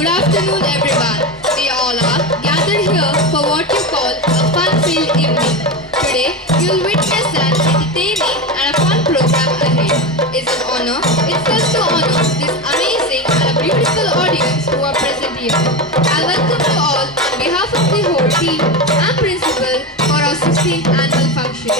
Good afternoon, everyone. We all are gathered here for what you call a fun-filled evening. Today, you'll witness an entertaining and a fun program ahead. It's an honor itself to honor this amazing and a beautiful audience who are present here. I welcome you all on behalf of the whole team and principal for our 16th annual function.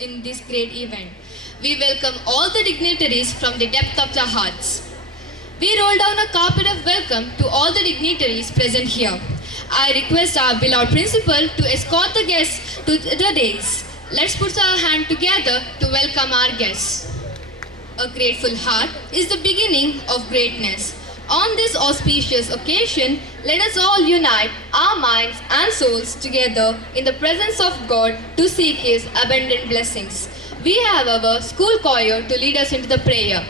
In this great event, we welcome all the dignitaries from the depth of their hearts. We roll down a carpet of welcome to all the dignitaries present here. I request our beloved principal to escort the guests to the dais. Let's put our hand together to welcome our guests. A grateful heart is the beginning of greatness. On this auspicious occasion, let us all unite our minds and souls together in the presence of God to seek His abundant blessings. We have our school choir to lead us into the prayer.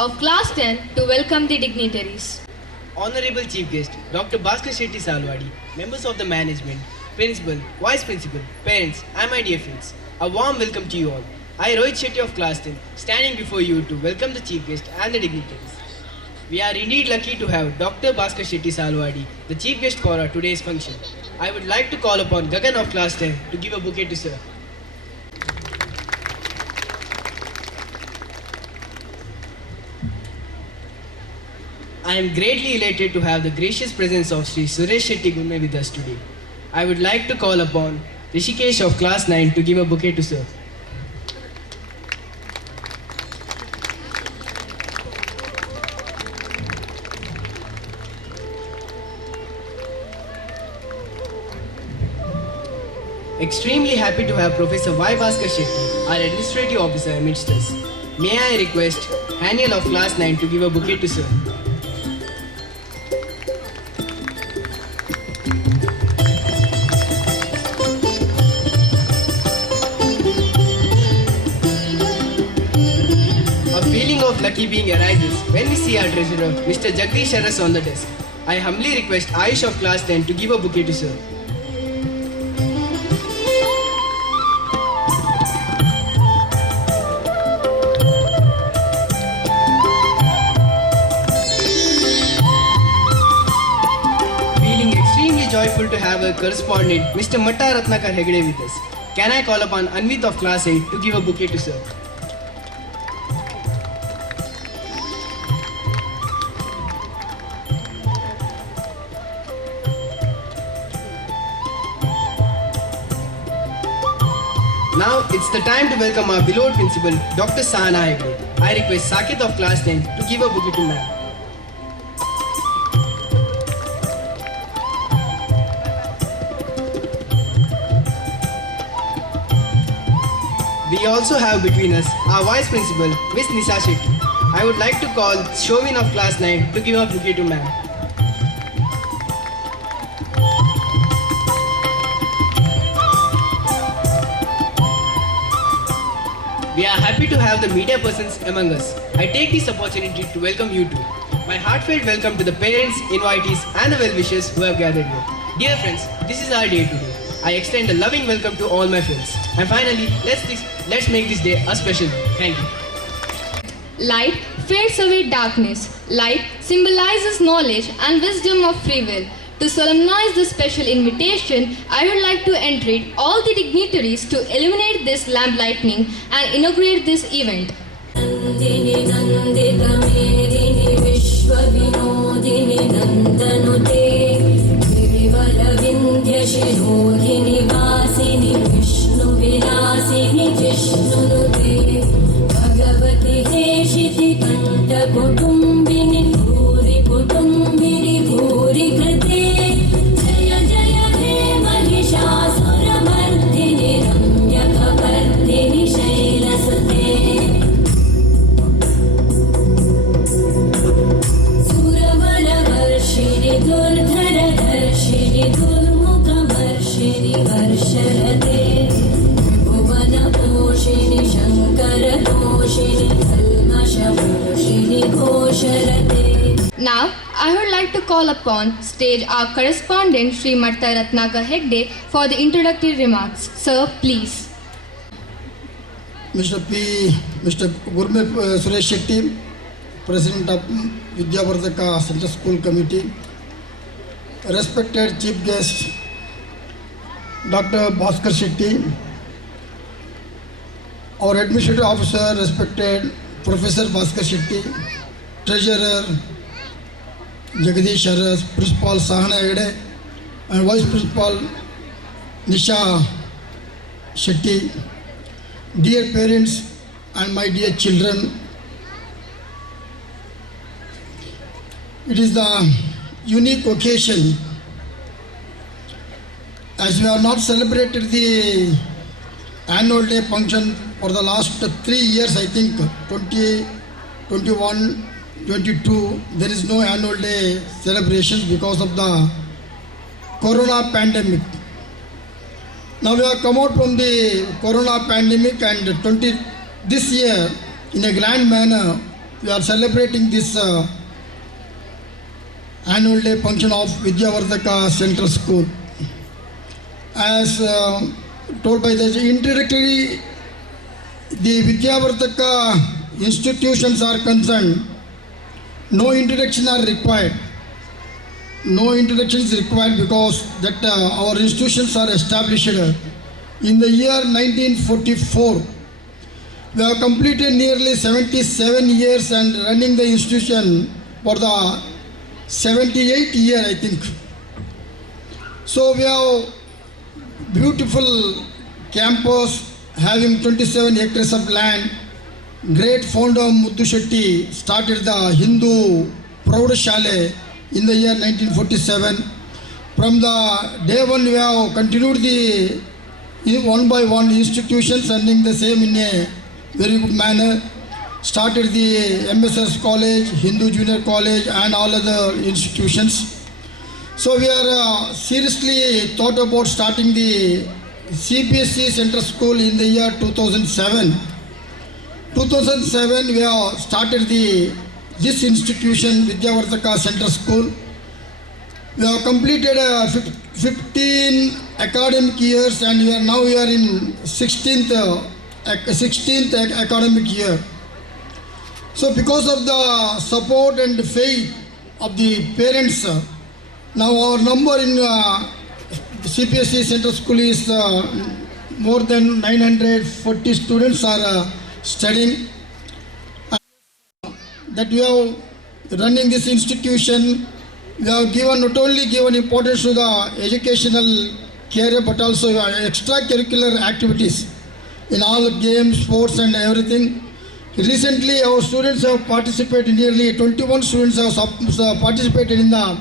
of Class 10 to welcome the dignitaries. Honorable Chief Guest, Dr. Bhaskar Shetty Salwadi, members of the management, principal, vice principal, parents, and my dear friends, a warm welcome to you all. I, Rohit Shetty of Class 10, standing before you to welcome the Chief Guest and the dignitaries. We are indeed lucky to have Dr. Bhaskar Shetty Salwadi, the Chief Guest for our today's function. I would like to call upon Gagan of Class 10 to give a bouquet to Sir. I am greatly elated to have the gracious presence of Sri Suresh Shetty Gunme with us today. I would like to call upon Rishikesh of Class 9 to give a bouquet to Sir. Extremely happy to have Professor Y. Bhaskar Shetty, our administrative officer, amidst us. May I request Haniel of Class 9 to give a bouquet to Sir. A feeling of lucky being arises when we see our treasurer, Mr. Jagdish Aras, on the desk. I humbly request Ayush of Class 10 to give a bouquet to Sir. Joyful to have a correspondent, Mr. Matta Ratnakar Hegde, with us. Can I call upon Anvit of Class 8 to give a bouquet to Sir? Now it's the time to welcome our beloved principal, Dr. Sahana Hegde. I request Saket of Class 10 to give a bouquet to Ma'am. We also have between us our Vice Principal, Miss Nisha Shetty. I would like to call Chauvin of Class 9 to give a bouquet to Ma'am. We are happy to have the media persons among us. I take this opportunity to welcome you too. My heartfelt welcome to the parents, invitees, and the well-wishers who have gathered here. Dear friends, this is our day today. I extend a loving welcome to all my friends. And finally, let's make this day a special day. Thank you. Light fades away darkness. Light symbolizes knowledge and wisdom of free will. To solemnize this special invitation, I would like to entreat all the dignitaries to illuminate this lamp lightning and inaugurate this event. शिरोहिणी वासिनि Vishnu विलासिनि जिष्णुनुते भगवति हेशिति कंठ कुटुंबिनि भूरि कुटुंबिनि भूरि कृते जय जय हे Mahishasuramardini रम्यकपर्दिनि शैलसुते सुरवरवर्षिणि दुर्धरधर्षिणि वर्षरते भुवनपोषिणि शङ्करतोषिणि कल्मषपोषिणि घोषरते. Now, I would like to call upon stage our correspondent Sri Matta Ratnakar Hegde for the introductory remarks. Sir, please. Mr. Gurme Suresh Shetty, President of Vidyavardhaka Central School Committee, respected Chief Guest, Dr. Bhaskar Shetty, our Administrative Officer, respected Professor Bhaskar Shetty, Treasurer Jagdish Aras, Principal Sahana Hegde, and Vice Principal Nisha Shetty, dear parents and my dear children, it is the unique occasion. As we have not celebrated the annual day function for the last 3 years, I think 20, 21, 22, there is no annual day celebrations because of the Corona pandemic. Now we have come out from the Corona pandemic and this year in a grand manner we are celebrating this annual day function of Vidyavardhaka Central School. As told by the introductory, the Vidyavardhaka institutions are concerned, no introduction are required. No introduction is required because that our institutions are established in the year 1944. We have completed nearly 77 years and running the institution for the 78th year, I think. So we have beautiful campus having 27 acres of land. Great founder Muthu Shetty started the Hindu Praudashale in the year 1947. From the day one, we have continued the one by one institutions running the same in a very good manner. Started the MSS College, Hindu Junior College and all other institutions. So we are seriously thought about starting the CBSE Central School in the year 2007. 2007 we have started this institution, Vidyavardhaka Central School. We have completed 15 academic years and we are in 16th academic year. So because of the support and faith of the parents, now our number in CPSE Central School is more than 940 students are studying. That we have running this institution, we have not only given importance to the educational career but also extracurricular activities in all games, sports and everything. Recently our students have participated, nearly 21 students have participated in the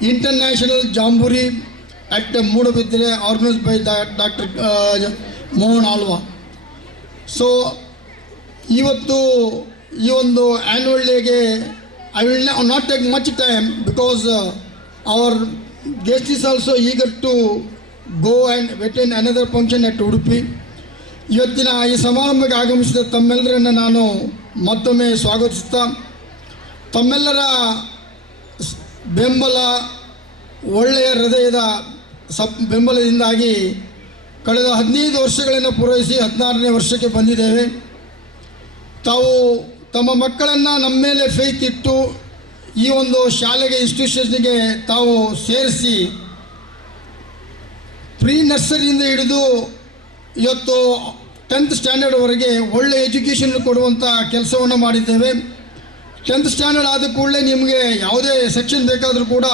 International Jamboree at Moodabidre organized by Dr. Mohan Alva. So ಇವತ್ತು ಈ ಒಂದು annual ಡೇಗೆ I will not take much time because our guest is also eager to go and attend another function at Udupi. ಇವತ್ತಿನ ಈ ಸಮಾರಂಭಕ್ಕೆ ಆಗಮಿಸಿದ ತಮ್ಮೆಲ್ಲರನ್ನು ನಾನು ಮತ್ತೊಮ್ಮೆ ಸ್ವಾಗತಿಸ್ತಾ, ತಮ್ಮೆಲ್ಲರ ಬೆಂಬಲ, ಒಳ್ಳೆಯ ಹೃದಯದ ಬೆಂಬಲದಿಂದಾಗಿ ಕಳೆದ 15 ವರ್ಷಗಳನ್ನು ಪೂರೈಸಿ 16ನೇ ವರ್ಷಕ್ಕೆ ಬಂದಿದ್ದೇವೆ. ತಾವು ತಮ್ಮ ಮಕ್ಕಳನ್ನು ನಮ್ಮ ಮೇಲೆ ಫೇತ್ ಇಟ್ಟು ಈ ಒಂದು ಶಾಲೆಗೆ, ಇನ್ಸ್ಟಿಟ್ಯೂಷನ್ಗೆ ತಾವು ಸೇರಿಸಿ ಪ್ರೀ ನರ್ಸರಿಯಿಂದ ಹಿಡಿದು ಇವತ್ತು 10th ಸ್ಟ್ಯಾಂಡರ್ಡ್ವರೆಗೆ ಒಳ್ಳೆ ಎಜುಕೇಷನ್ ಕೊಡುವಂಥ ಕೆಲಸವನ್ನು ಮಾಡಿದ್ದೇವೆ. 10th ಸ್ಟ್ಯಾಂಡರ್ಡ್ ಆದ ಕೂಡಲೇ ನಿಮಗೆ ಯಾವುದೇ ಸೆಕ್ಷನ್ ಬೇಕಾದರೂ ಕೂಡ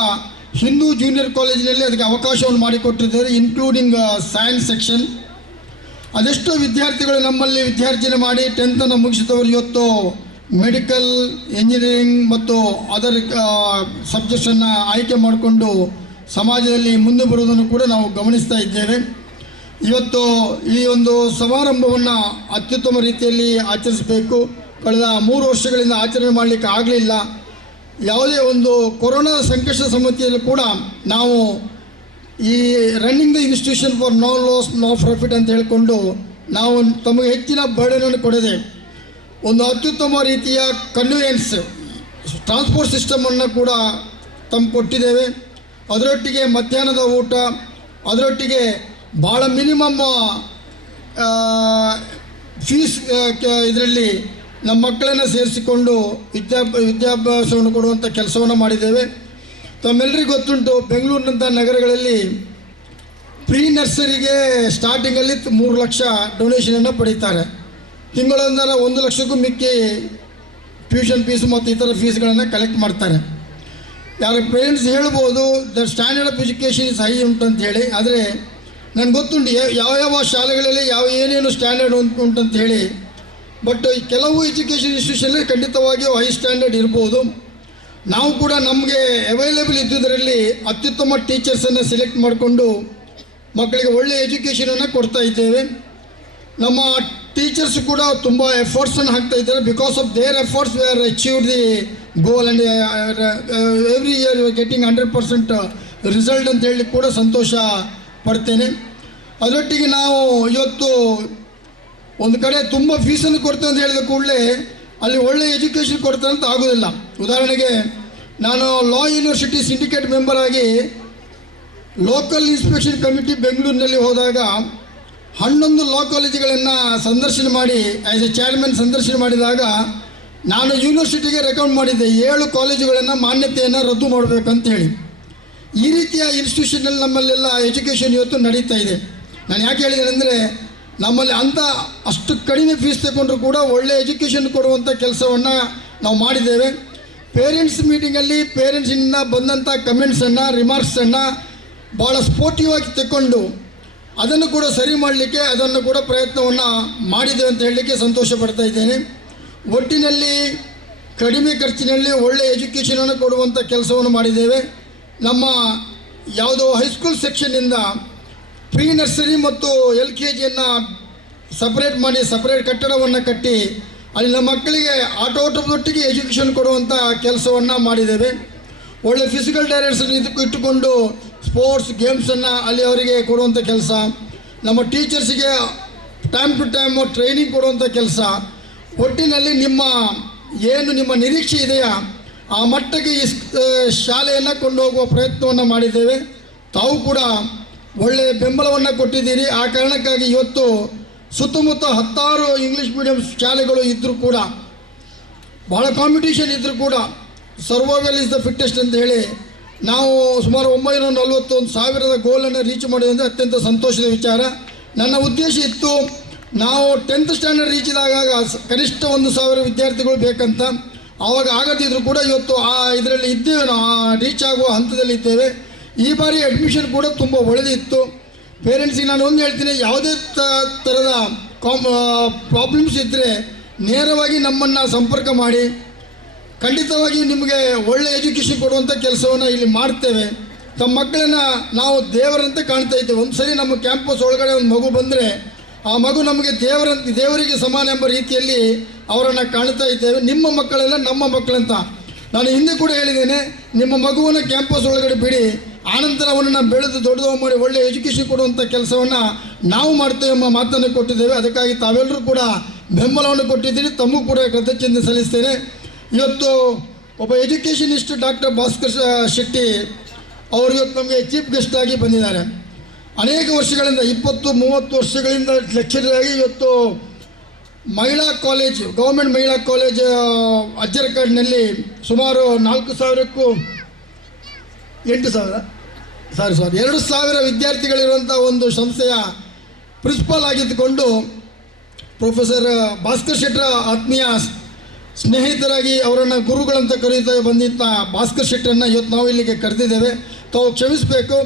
ಹಿಂದೂ ಜೂನಿಯರ್ ಕಾಲೇಜಿನಲ್ಲಿ ಅದಕ್ಕೆ ಅವಕಾಶವನ್ನು ಮಾಡಿಕೊಟ್ಟಿದ್ದಾರೆ, ಇನ್ಕ್ಲೂಡಿಂಗ್ ಸೈನ್ಸ್ ಸೆಕ್ಷನ್. ಅದೆಷ್ಟೋ ವಿದ್ಯಾರ್ಥಿಗಳು ನಮ್ಮಲ್ಲಿ ವಿದ್ಯಾರ್ಜನೆ ಮಾಡಿ 10th ಮುಗಿಸಿದವರು ಇವತ್ತು ಮೆಡಿಕಲ್, ಇಂಜಿನಿಯರಿಂಗ್ ಮತ್ತು ಅದರ್ ಸಬ್ಜೆಕ್ಟ್ಸನ್ನು ಆಯ್ಕೆ ಮಾಡಿಕೊಂಡು ಸಮಾಜದಲ್ಲಿ ಮುಂದೆ ಬರುವುದನ್ನು ಕೂಡ ನಾವು ಗಮನಿಸ್ತಾ ಇದ್ದೇವೆ. ಇವತ್ತು ಈ ಒಂದು ಸಮಾರಂಭವನ್ನು ಅತ್ಯುತ್ತಮ ರೀತಿಯಲ್ಲಿ ಆಚರಿಸಬೇಕು. ಕಳೆದ 3 ವರ್ಷಗಳಿಂದ ಆಚರಣೆ ಮಾಡಲಿಕ್ಕೆ ಆಗಲಿಲ್ಲ. ಯಾವುದೇ ಒಂದು ಕೊರೋನಾ ಸಂಕಷ್ಟ ಸಮಿತಿಯಲ್ಲಿ ಕೂಡ ನಾವು ಈ running the institution for no loss no profit ಅಂತ ಹೇಳಿಕೊಂಡು ನಾವು ತಮಗೆ ಹೆಚ್ಚಿನ ಬರ್ಡನನ್ನು ಕೊಡದೆ ಒಂದು ಅತ್ಯುತ್ತಮ ರೀತಿಯ ಕನ್ವೀನಿಯನ್ಸ್ ಟ್ರಾನ್ಸ್ಪೋರ್ಟ್ ಸಿಸ್ಟಮನ್ನು ಕೂಡ ಕೊಟ್ಟಿದ್ದೇವೆ. ಅದರೊಟ್ಟಿಗೆ ಮಧ್ಯಾಹ್ನದ ಊಟ, ಅದರೊಟ್ಟಿಗೆ ಭಾಳ ಮಿನಿಮಮ್ ಫೀಸ್ ಇದರಲ್ಲಿ ನಮ್ಮ ಮಕ್ಕಳನ್ನು ಸೇರಿಸಿಕೊಂಡು ವಿದ್ಯಾಭ್ಯಾಸವನ್ನು ಕೊಡುವಂಥ ಕೆಲಸವನ್ನು ಮಾಡಿದ್ದೇವೆ. ತಮ್ಮೆಲ್ಲರಿಗೂ ಗೊತ್ತುಂಟು, ಬೆಂಗಳೂರಿನಂಥ ನಗರಗಳಲ್ಲಿ ಪ್ರೀ ನರ್ಸರಿಗೆ ಸ್ಟಾರ್ಟಿಂಗಲ್ಲಿ 3 ಲಕ್ಷ ಡೊನೇಷನನ್ನು ಪಡೀತಾರೆ. ತಿಂಗಳೊಂದರ 1 ಲಕ್ಷಕ್ಕೂ ಮಿಕ್ಕಿ ಟ್ಯೂಷನ್ ಫೀಸ್ ಮತ್ತು ಇತರ ಫೀಸ್ಗಳನ್ನು ಕಲೆಕ್ಟ್ ಮಾಡ್ತಾರೆ. ಯಾರ ಪೇರೆಂಟ್ಸ್ ಹೇಳ್ಬೋದು the standard of education is high ಉಂಟಂತ ಹೇಳಿ. ಆದರೆ ನನಗೆ ಗೊತ್ತುಂಟು ಯಾವ ಶಾಲೆಗಳಲ್ಲಿ ಏನೇನು ಸ್ಟ್ಯಾಂಡರ್ಡ್ ಉಂಟಂತ ಹೇಳಿ. ಬಟ್ ಕೆಲವು ಎಜುಕೇಷನ್ ಇನ್ಸ್ಟಿಟ್ಯೂಷನಲ್ಲಿ ಖಂಡಿತವಾಗಿಯೂ ಹೈ ಸ್ಟ್ಯಾಂಡರ್ಡ್ ಇರ್ಬೋದು. ನಾವು ಕೂಡ ನಮಗೆ ಅವೈಲೇಬಲ್ ಇದ್ದುದರಲ್ಲಿ ಅತ್ಯುತ್ತಮ ಟೀಚರ್ಸನ್ನು ಸೆಲೆಕ್ಟ್ ಮಾಡಿಕೊಂಡು ಮಕ್ಕಳಿಗೆ ಒಳ್ಳೆಯ ಎಜುಕೇಷನನ್ನು ಕೊಡ್ತಾ ಇದ್ದೇವೆ. ನಮ್ಮ ಟೀಚರ್ಸ್ ಕೂಡ ತುಂಬ ಎಫರ್ಟ್ಸನ್ನು ಹಾಕ್ತಾ ಇದ್ದಾರೆ. Because of their efforts we are achieved the goal and every year you are getting 100% result ಅಂತ ಹೇಳಿ ಕೂಡ ಸಂತೋಷ ಪಡ್ತೇನೆ. ಅದರೊಟ್ಟಿಗೆ ನಾವು ಇವತ್ತು ಒಂದು ಕಡೆ ತುಂಬ ಫೀಸನ್ನು ಕೊಡ್ತೇವೆ ಅಂತ ಹೇಳಿದ ಕೂಡಲೇ ಅಲ್ಲಿ ಒಳ್ಳೆ ಎಜುಕೇಷನ್ ಕೊಡ್ತಾರೆ ಅಂತ ಆಗೋದಿಲ್ಲ. ಉದಾಹರಣೆಗೆ ನಾನು ಲಾ ಯೂನಿವರ್ಸಿಟಿ ಸಿಂಡಿಕೇಟ್ ಮೆಂಬರ್ ಆಗಿ ಲೋಕಲ್ ಇನ್ಸ್ಪೆಕ್ಷನ್ ಕಮಿಟಿ ಬೆಂಗಳೂರಿನಲ್ಲಿ ಹೋದಾಗ 11 ಲಾ ಕಾಲೇಜುಗಳನ್ನು ಸಂದರ್ಶನ ಮಾಡಿ ಆ್ಯಸ್ ಎ ಚೇರ್ಮನ್ ಸಂದರ್ಶನ ಮಾಡಿದಾಗ ನಾನು ಯೂನಿವರ್ಸಿಟಿಗೆ ರೆಕಮೆಂಡ್ ಮಾಡಿದ್ದೆ 7 ಕಾಲೇಜುಗಳನ್ನು ಮಾನ್ಯತೆಯನ್ನು ರದ್ದು ಮಾಡಬೇಕಂತ ಹೇಳಿ. ಈ ರೀತಿಯ ಇನ್ಸ್ಟಿಟ್ಯೂಷನಲ್ಲಿ ನಮ್ಮಲ್ಲೆಲ್ಲ ಎಜುಕೇಷನ್ ಇವತ್ತು ನಡೀತಾ ಇದೆ. ನಾನು ಯಾಕೆ ಹೇಳಿದ್ದೇನೆ ಅಂದರೆ ನಮ್ಮಲ್ಲಿ ಅಷ್ಟು ಕಡಿಮೆ ಫೀಸ್ ತಗೊಂಡ್ರು ಕೂಡ ಒಳ್ಳೆ ಎಜುಕೇಷನ್ ಕೊಡುವಂಥ ಕೆಲಸವನ್ನು ನಾವು ಮಾಡಿದ್ದೇವೆ. ಪೇರೆಂಟ್ಸ್ ಮೀಟಿಂಗಲ್ಲಿ ಪೇರೆಂಟ್ಸಿಂದ ಬಂದಂಥ ಕಮೆಂಟ್ಸನ್ನು ರಿಮಾರ್ಕ್ಸನ್ನು ಭಾಳ ಸ್ಪೋರ್ಟಿವ್ ಆಗಿ ತಗೊಂಡು ಅದನ್ನು ಕೂಡ ಸರಿ ಮಾಡಲಿಕ್ಕೆ ಅದನ್ನು ಕೂಡ ಪ್ರಯತ್ನವನ್ನು ಮಾಡಿದ್ದೇವೆ ಅಂತ ಹೇಳಲಿಕ್ಕೆ ಸಂತೋಷ ಪಡ್ತಾ ಇದ್ದೇನೆ. ಒಟ್ಟಿನಲ್ಲಿ ಕಡಿಮೆ ಖರ್ಚಿನಲ್ಲಿ ಒಳ್ಳೆಯ ಎಜುಕೇಷನನ್ನು ಕೊಡುವಂಥ ಕೆಲಸವನ್ನು ಮಾಡಿದ್ದೇವೆ. ನಮ್ಮ ಯಾವುದೋ ಹೈಸ್ಕೂಲ್ ಸೆಕ್ಷನ್ನಿಂದ ಪ್ರೀ ನರ್ಸರಿ ಮತ್ತು LKGಯನ್ನು ಸಪ್ರೇಟ್ ಮಾಡಿ ಸಪ್ರೇಟ್ ಕಟ್ಟಡವನ್ನು ಕಟ್ಟಿ ಅಲ್ಲಿ ನಮ್ಮ ಮಕ್ಕಳಿಗೆ ಆಟೋಟದೊಟ್ಟಿಗೆ ಎಜುಕೇಷನ್ ಕೊಡುವಂಥ ಕೆಲಸವನ್ನು ಮಾಡಿದ್ದೇವೆ. ಒಳ್ಳೆ ಫಿಸಿಕಲ್ ಡೈರೆಕ್ಟರ್ಸನ್ನು ಇಟ್ಟುಕೊಂಡು ಸ್ಪೋರ್ಟ್ಸ್ ಗೇಮ್ಸನ್ನು ಅಲ್ಲಿ ಅವರಿಗೆ ಕೊಡುವಂಥ ಕೆಲಸ, ನಮ್ಮ ಟೀಚರ್ಸಿಗೆ ಟೈಮ್ ಟು ಟೈಮ್ ಟ್ರೈನಿಂಗ್ ಕೊಡುವಂಥ ಕೆಲಸ. ಒಟ್ಟಿನಲ್ಲಿ ನಿಮ್ಮ ನಿರೀಕ್ಷೆ ಇದೆಯಾ ಆ ಮಟ್ಟಕ್ಕೆ ಈ ಶಾಲೆಯನ್ನು ಕೊಂಡೋಗುವ ಪ್ರಯತ್ನವನ್ನು ಮಾಡಿದ್ದೇವೆ. ತಾವು ಕೂಡ ಒಳ್ಳೆಯ ಬೆಂಬಲವನ್ನು ಕೊಟ್ಟಿದ್ದೀರಿ. ಆ ಕಾರಣಕ್ಕಾಗಿ ಇವತ್ತು ಸುತ್ತಮುತ್ತ 10 ಇಂಗ್ಲೀಷ್ ಮೀಡಿಯಂ ಶಾಲೆಗಳು ಇದ್ದರೂ ಕೂಡ ಭಾಳ ಕಾಂಪಿಟೇಷನ್ ಇದ್ದರೂ ಕೂಡ ಸರ್ವೈವಲ್ ಇಸ್ ದ ಫಿಟ್ಟೆಸ್ಟ್ ಅಂತ ಹೇಳಿ ನಾವು ಸುಮಾರು 941,000 ಗೋಲನ್ನು ರೀಚ್ ಮಾಡಿದಂದರೆ ಅತ್ಯಂತ ಸಂತೋಷದ ವಿಚಾರ. ನನ್ನ ಉದ್ದೇಶ ಇತ್ತು ನಾವು 10th ಸ್ಟ್ಯಾಂಡರ್ಡ್ ರೀಚಿದಾಗ ಕನಿಷ್ಠ 1,000 ವಿದ್ಯಾರ್ಥಿಗಳು ಬೇಕಂತ. ಆವಾಗ ಆಗದಿದ್ದರೂ ಕೂಡ ಇವತ್ತು ಇದರಲ್ಲಿ ಇದ್ದೇವೆ, ನಾವು ರೀಚ್ ಆಗುವ ಹಂತದಲ್ಲಿ ಇದ್ದೇವೆ. ಈ ಬಾರಿ ಅಡ್ಮಿಷನ್ ಕೂಡ ತುಂಬ ಒಳ್ಳೆದಿತ್ತು. ಪೇರೆಂಟ್ಸಿಗೆ ನಾನು ಒಂದು ಹೇಳ್ತೀನಿ, ಯಾವುದೇ ಥರದ ಪ್ರಾಬ್ಲಮ್ಸ್ ಇದ್ದರೆ ನೇರವಾಗಿ ನಮ್ಮನ್ನು ಸಂಪರ್ಕ ಮಾಡಿ. ಖಂಡಿತವಾಗಿ ನಿಮಗೆ ಒಳ್ಳೆ ಎಜುಕೇಷನ್ ಕೊಡುವಂಥ ಕೆಲಸವನ್ನು ಇಲ್ಲಿ ಮಾಡ್ತೇವೆ. ತಮ್ಮ ಮಕ್ಕಳನ್ನು ನಾವು ದೇವರಂತೆ ಕಾಣ್ತಾ ಇದ್ದೇವೆ. ಒಂದು ಸರಿ ನಮ್ಮ ಕ್ಯಾಂಪಸ್ ಒಳಗಡೆ ಒಂದು ಮಗು ಬಂದರೆ ಆ ಮಗು ನಮಗೆ ದೇವರಿಗೆ ಸಮಾನ ಎಂಬ ರೀತಿಯಲ್ಲಿ ಅವರನ್ನು ಕಾಣ್ತಾ ಇದ್ದೇವೆ. ನಿಮ್ಮ ಮಕ್ಕಳೆಲ್ಲ ನಮ್ಮ ಮಕ್ಕಳಂತ ನಾನು ಹಿಂದೆ ಕೂಡ ಹೇಳಿದ್ದೇನೆ. ನಿಮ್ಮ ಮಗುವನ್ನು ಕ್ಯಾಂಪಸ್ ಒಳಗಡೆ ಬಿಡಿ, ಆನಂತರ ಅವನನ್ನು ಬೆಳೆದು ದೊಡ್ಡದು ಮಾಡಿ ಒಳ್ಳೆ ಎಜುಕೇಷನ್ ಕೊಡುವಂಥ ಕೆಲಸವನ್ನು ನಾವು ಮಾಡ್ತೇವೆ ಎಂಬ ಮಾತನ್ನು ಕೊಟ್ಟಿದ್ದೇವೆ. ಅದಕ್ಕಾಗಿ ತಾವೆಲ್ಲರೂ ಕೂಡ ಬೆಂಬಲವನ್ನು ಕೊಟ್ಟಿದ್ದೀರಿ. ತಮಗೂ ಕೂಡ ಕೃತಜ್ಞತೆ ಸಲ್ಲಿಸ್ತೇನೆ. ಇವತ್ತು ಒಬ್ಬ ಎಜುಕೇಷನಿಸ್ಟ್ ಡಾಕ್ಟರ್ ಭಾಸ್ಕರ್ ಶೆಟ್ಟಿ ಅವರು ಇವತ್ತು ನಮಗೆ ಚೀಫ್ ಗೆಸ್ಟ್ ಆಗಿ ಬಂದಿದ್ದಾರೆ. ಅನೇಕ ವರ್ಷಗಳಿಂದ 20-30 ವರ್ಷಗಳಿಂದ ಲೆಕ್ಚರರ್ ಆಗಿ ಇವತ್ತು ಮಹಿಳಾ ಕಾಲೇಜ್ ಗೌರ್ಮೆಂಟ್ ಮಹಿಳಾ ಕಾಲೇಜ್ ಅಜ್ಜರಕಾಡಿನಲ್ಲಿ ಸುಮಾರು 4,000ಕ್ಕೂ 2,000 ವಿದ್ಯಾರ್ಥಿಗಳಿರುವಂಥ ಒಂದು ಸಂಸ್ಥೆಯ ಪ್ರಿನ್ಸಿಪಾಲ್ ಆಗಿದ್ದುಕೊಂಡು ಪ್ರೊಫೆಸರ್ ಭಾಸ್ಕರ್ ಶೆಟ್ಟರ ಆತ್ಮೀಯ ಸ್ನೇಹಿತರಾಗಿ ಅವರನ್ನು ಗುರುಗಳಂತ ಕರೆಯುತ್ತಾ ಬಂದಿದ್ದ ಭಾಸ್ಕರ್ ಶೆಟ್ಟರನ್ನು ಇವತ್ತು ನಾವು ಇಲ್ಲಿಗೆ ಕರೆದಿದ್ದೇವೆ. ತಾವು ಕ್ಷಮಿಸಬೇಕು.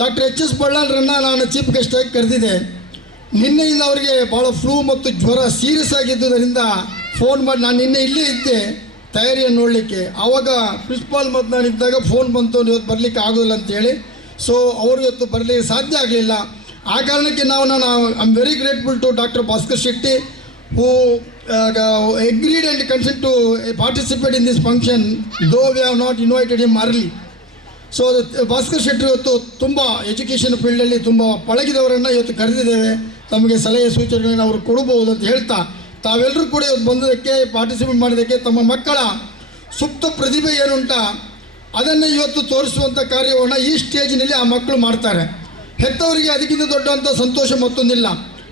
ಡಾಕ್ಟರ್ HS ಬಳ್ಳಾಲ್ರನ್ನು ನಾನು ಚೀಫ್ ಗೆಸ್ಟಾಗಿ ಕರೆದಿದ್ದೆ. ನಿನ್ನೆಯಿಂದ ಅವರಿಗೆ ಭಾಳ ಫ್ಲೂ ಮತ್ತು ಜ್ವರ ಸೀರಿಯಸ್ ಆಗಿದ್ದುದರಿಂದ ಫೋನ್ ಮಾಡಿ ನಾನು ನಿನ್ನೆ ಇಲ್ಲೇ ಇದ್ದೆ ತಯಾರಿಯನ್ನು ನೋಡಲಿಕ್ಕೆ. ಆವಾಗ ಪ್ರಿನ್ಸಿಪಾಲ್ ಮತ್ತು ನಾನಿದ್ದಾಗ ಫೋನ್ ಬಂತು, ಇವತ್ತು ಬರಲಿಕ್ಕೆ ಆಗೋದಿಲ್ಲ ಅಂತೇಳಿ. ಸೊ ಅವರು ಇವತ್ತು ಬರಲಿಕ್ಕೆ ಸಾಧ್ಯ ಆಗಲಿಲ್ಲ. ಆ ಕಾರಣಕ್ಕೆ ನಾನು I am very grateful to doctor Bhaskar Shetty who agreed and consent to participate in this function, though we have not invited him early. So Bhaskar Shetty ಇವತ್ತು ತುಂಬ ಎಜುಕೇಷನ್ ಫೀಲ್ಡಲ್ಲಿ ತುಂಬ ಪಳಗಿದವರನ್ನು ಇವತ್ತು ಕರೆದಿದ್ದೇವೆ. ತಮಗೆ ಸಲಹೆ ಸೂಚನೆಗಳನ್ನು ಅವರು ಕೊಡಬಹುದು ಅಂತ ಹೇಳ್ತಾ ತಾವೆಲ್ಲರೂ ಕೂಡ ಇವತ್ತು ಬಂದದಕ್ಕೆ ಪಾರ್ಟಿಸಿಪೇಟ್ ಮಾಡಿದ್ದಕ್ಕೆ ತಮ್ಮ ಮಕ್ಕಳ ಸುಪ್ತ ಪ್ರತಿಭೆ ಏನುಂಟ ಅದನ್ನು ಇವತ್ತು ತೋರಿಸುವಂಥ ಕಾರ್ಯವನ್ನು ಈ ಸ್ಟೇಜಿನಲ್ಲಿ ಆ ಮಕ್ಕಳು ಮಾಡ್ತಾರೆ. ಹೆತ್ತವರಿಗೆ ಅದಕ್ಕಿಂತ ದೊಡ್ಡಂಥ ಸಂತೋಷ ಮತ್ತೊಂದಿಲ್ಲ.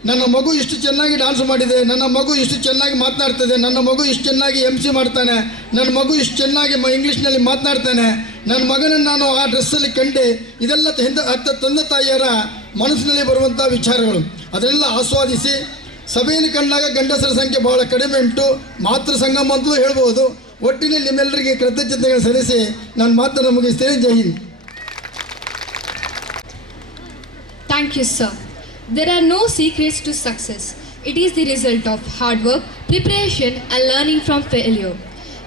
ನನ್ನ ಮಗು ಇಷ್ಟು ಚೆನ್ನಾಗಿ ಡಾನ್ಸ್ ಮಾಡಿದೆ, ನನ್ನ ಮಗು ಇಷ್ಟು ಚೆನ್ನಾಗಿ ಮಾತನಾಡ್ತದೆ, ನನ್ನ ಮಗು ಇಷ್ಟು ಚೆನ್ನಾಗಿ MC ಮಾಡ್ತಾನೆ, ನನ್ನ ಮಗು ಇಷ್ಟು ಚೆನ್ನಾಗಿ ಇಂಗ್ಲೀಷ್ನಲ್ಲಿ ಮಾತನಾಡ್ತಾನೆ, ನನ್ನ ಮಗನನ್ನು ನಾನು ಆ ಡ್ರೆಸ್ಸಲ್ಲಿ ಕಂಡೆ. ಇದೆಲ್ಲ ತಂದೆ ತಾಯಿಯರ ಮನಸ್ಸಿನಲ್ಲಿ ಬರುವಂಥ ವಿಚಾರಗಳು. ಅದನ್ನೆಲ್ಲ ಆಸ್ವಾದಿಸಿ ಸಭೆಯನ್ನು ಕಂಡಾಗ ಗಂಡಸರ ಸಂಖ್ಯೆ ಬಹಳ ಕಡಿಮೆ ಉಂಟು, ಮಾತೃ ಸಂಗಮ ಅಂತಲೂ ಹೇಳ್ಬೋದು. ಒಟ್ಟಿನಲ್ಲಿ ನಿಮ್ಮೆಲ್ಲರಿಗೆ ಕೃತಜ್ಞತೆಗಳು ಸಲ್ಲಿಸಿ ನಾನು ಮಾತನ್ನು ಮುಗಿಸ್ತೇನೆ. ಜೈ Hind. Thank you, sir. There are no secrets to success. It is the result of hard work, preparation, and learning from failure.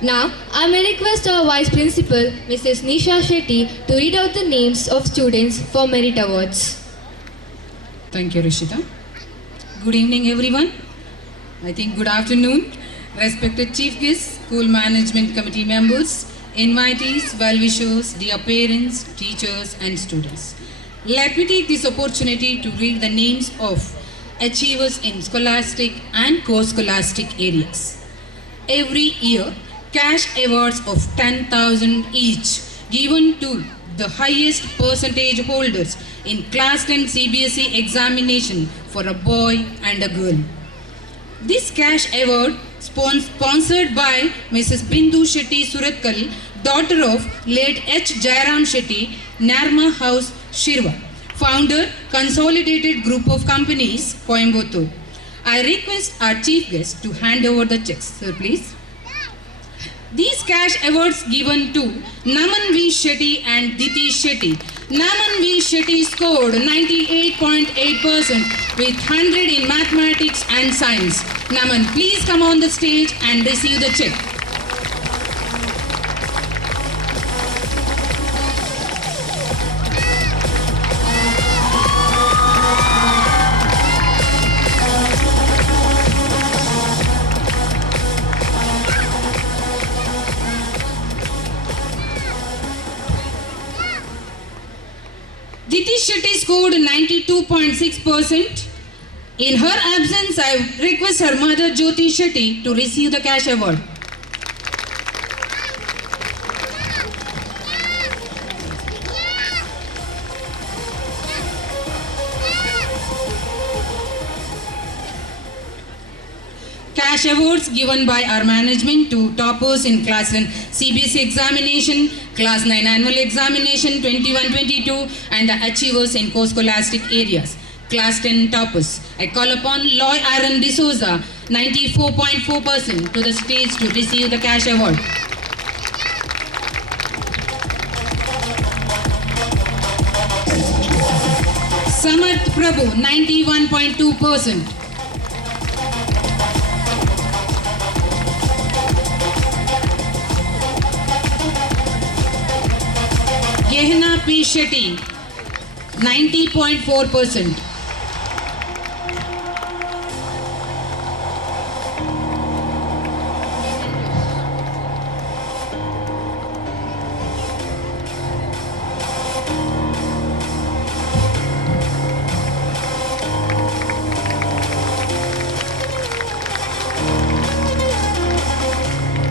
Now, I may request our Vice Principal, Mrs. Nisha Shetty, to read out the names of students for Merit Awards. Thank you, Rishita. Good evening, everyone. I think good afternoon. Respected Chief Guests, School Management Committee members, invitees, well-wishers, dear parents, teachers, and students. Let me take this opportunity to read the names of achievers in scholastic and co-scholastic areas. every year cash awards of 10,000 each given to the highest percentage holders in class 10 CBSE examination for a boy and a girl. This cash award sponsored by Mrs. Bindu Shetty Suratkal, daughter of late H. Jairam Shetty, Narma House, Shirva, founder, Consolidated Group of Companies, Coimbatore. I request our chief guest to hand over the checks. Sir, please. These cash awards given to Naman V. Shetty and Diti Shetty. Naman V. Shetty scored 98.8% with 100 in mathematics and science. Naman, please come on the stage and receive the check. Diti Shetty scored 92.6%. In her absence, I request her mother Jyoti Shetty to receive the cash award. Cash awards given by our management to toppers in class 10 CBSE examination, class 9 annual examination 21-22 and the achievers in co-scholastic areas. Class 10 toppers. I call upon Loy Aaron D'Souza, 94.4% to the stage to receive the cash award. Samarth Prabhu, 91.2%. Gehna P. Shetty, 90.4%.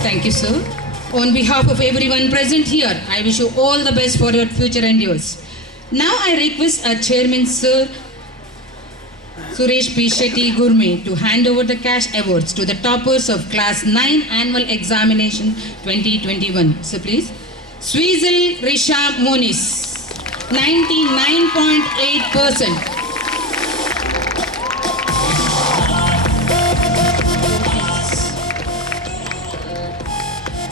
Thank you, sir. On behalf of everyone present here, I wish you all the best for your future endeavors. Now I request our chairman, Sir Suresh P. Shetty Gurme, to hand over the cash awards to the toppers of class 9 annual examination 2021. So please. Sweezel Risha Monis, 99.8%.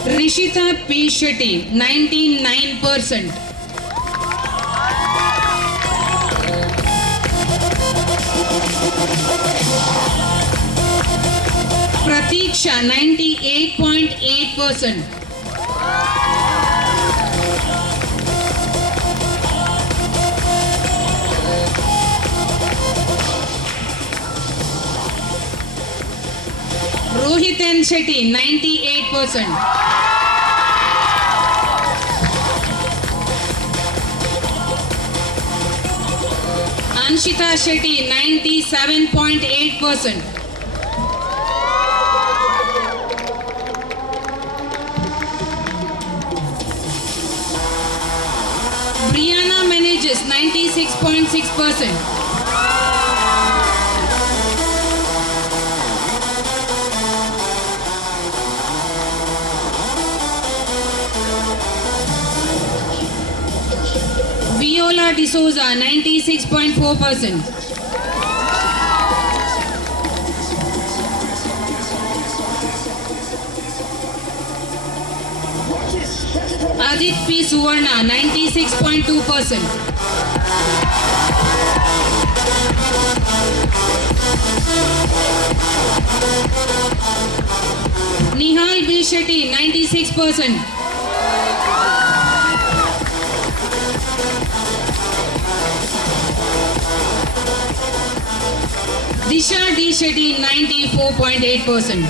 Rishita P. Shetty, 99%. Pratiksha, 98.8%. Rohit N. Shetty, 98%. Anshita Shetty, 97.8%. Brianna Meneges, 96.6%. Viola D'Souza, 96.4%. Adit P. Suvarna, 96.2%. Nihal B. Shetty, 96%. Disha D. Shetty, 94.8%.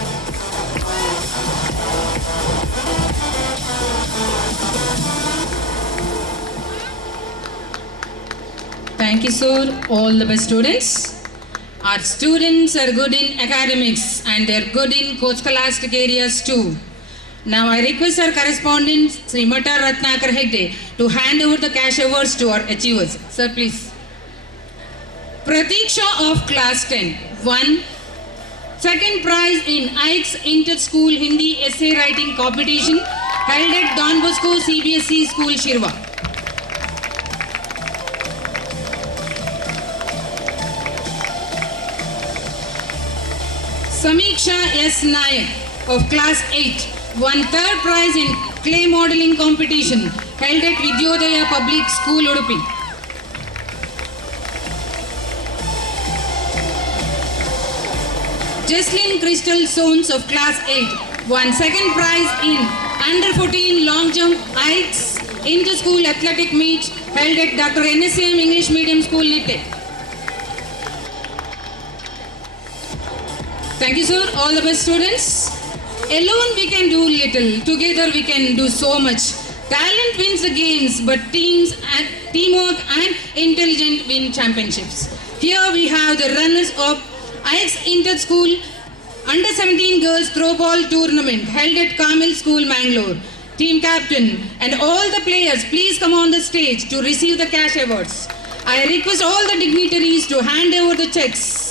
Thank you, sir. All the best, students. Our students are good in academics and they're good in co-scholastic areas too. Now I request our correspondent Srimata Ratnakar Hegde to hand over the cash awards to our achievers. Sir, please. Pratiksha of class 10 won second prize in IX Inter-School Hindi Essay Writing Competition held at Don Bosco CBSE School, Shirva. Samiksha S. Nayak of class 8 won third prize in clay modeling competition held at Vidyodaya Public School, Udupi. Jesslyn Crystal Sones of class 8 won second prize in under 14 long jump IX inter-school athletic meet held at Dr. NSM English Medium School, Nitte. Thank you, sir. All the best, students. Alone we can do little. Together we can do so much. Talent wins the games, but teamwork and intelligence win championships. Here we have the runners of IX Inter-School Under 17 Girls Throwball Tournament held at Carmel School, Mangalore. Team captain and all the players, please come on the stage to receive the cash awards. I request all the dignitaries to hand over the checks.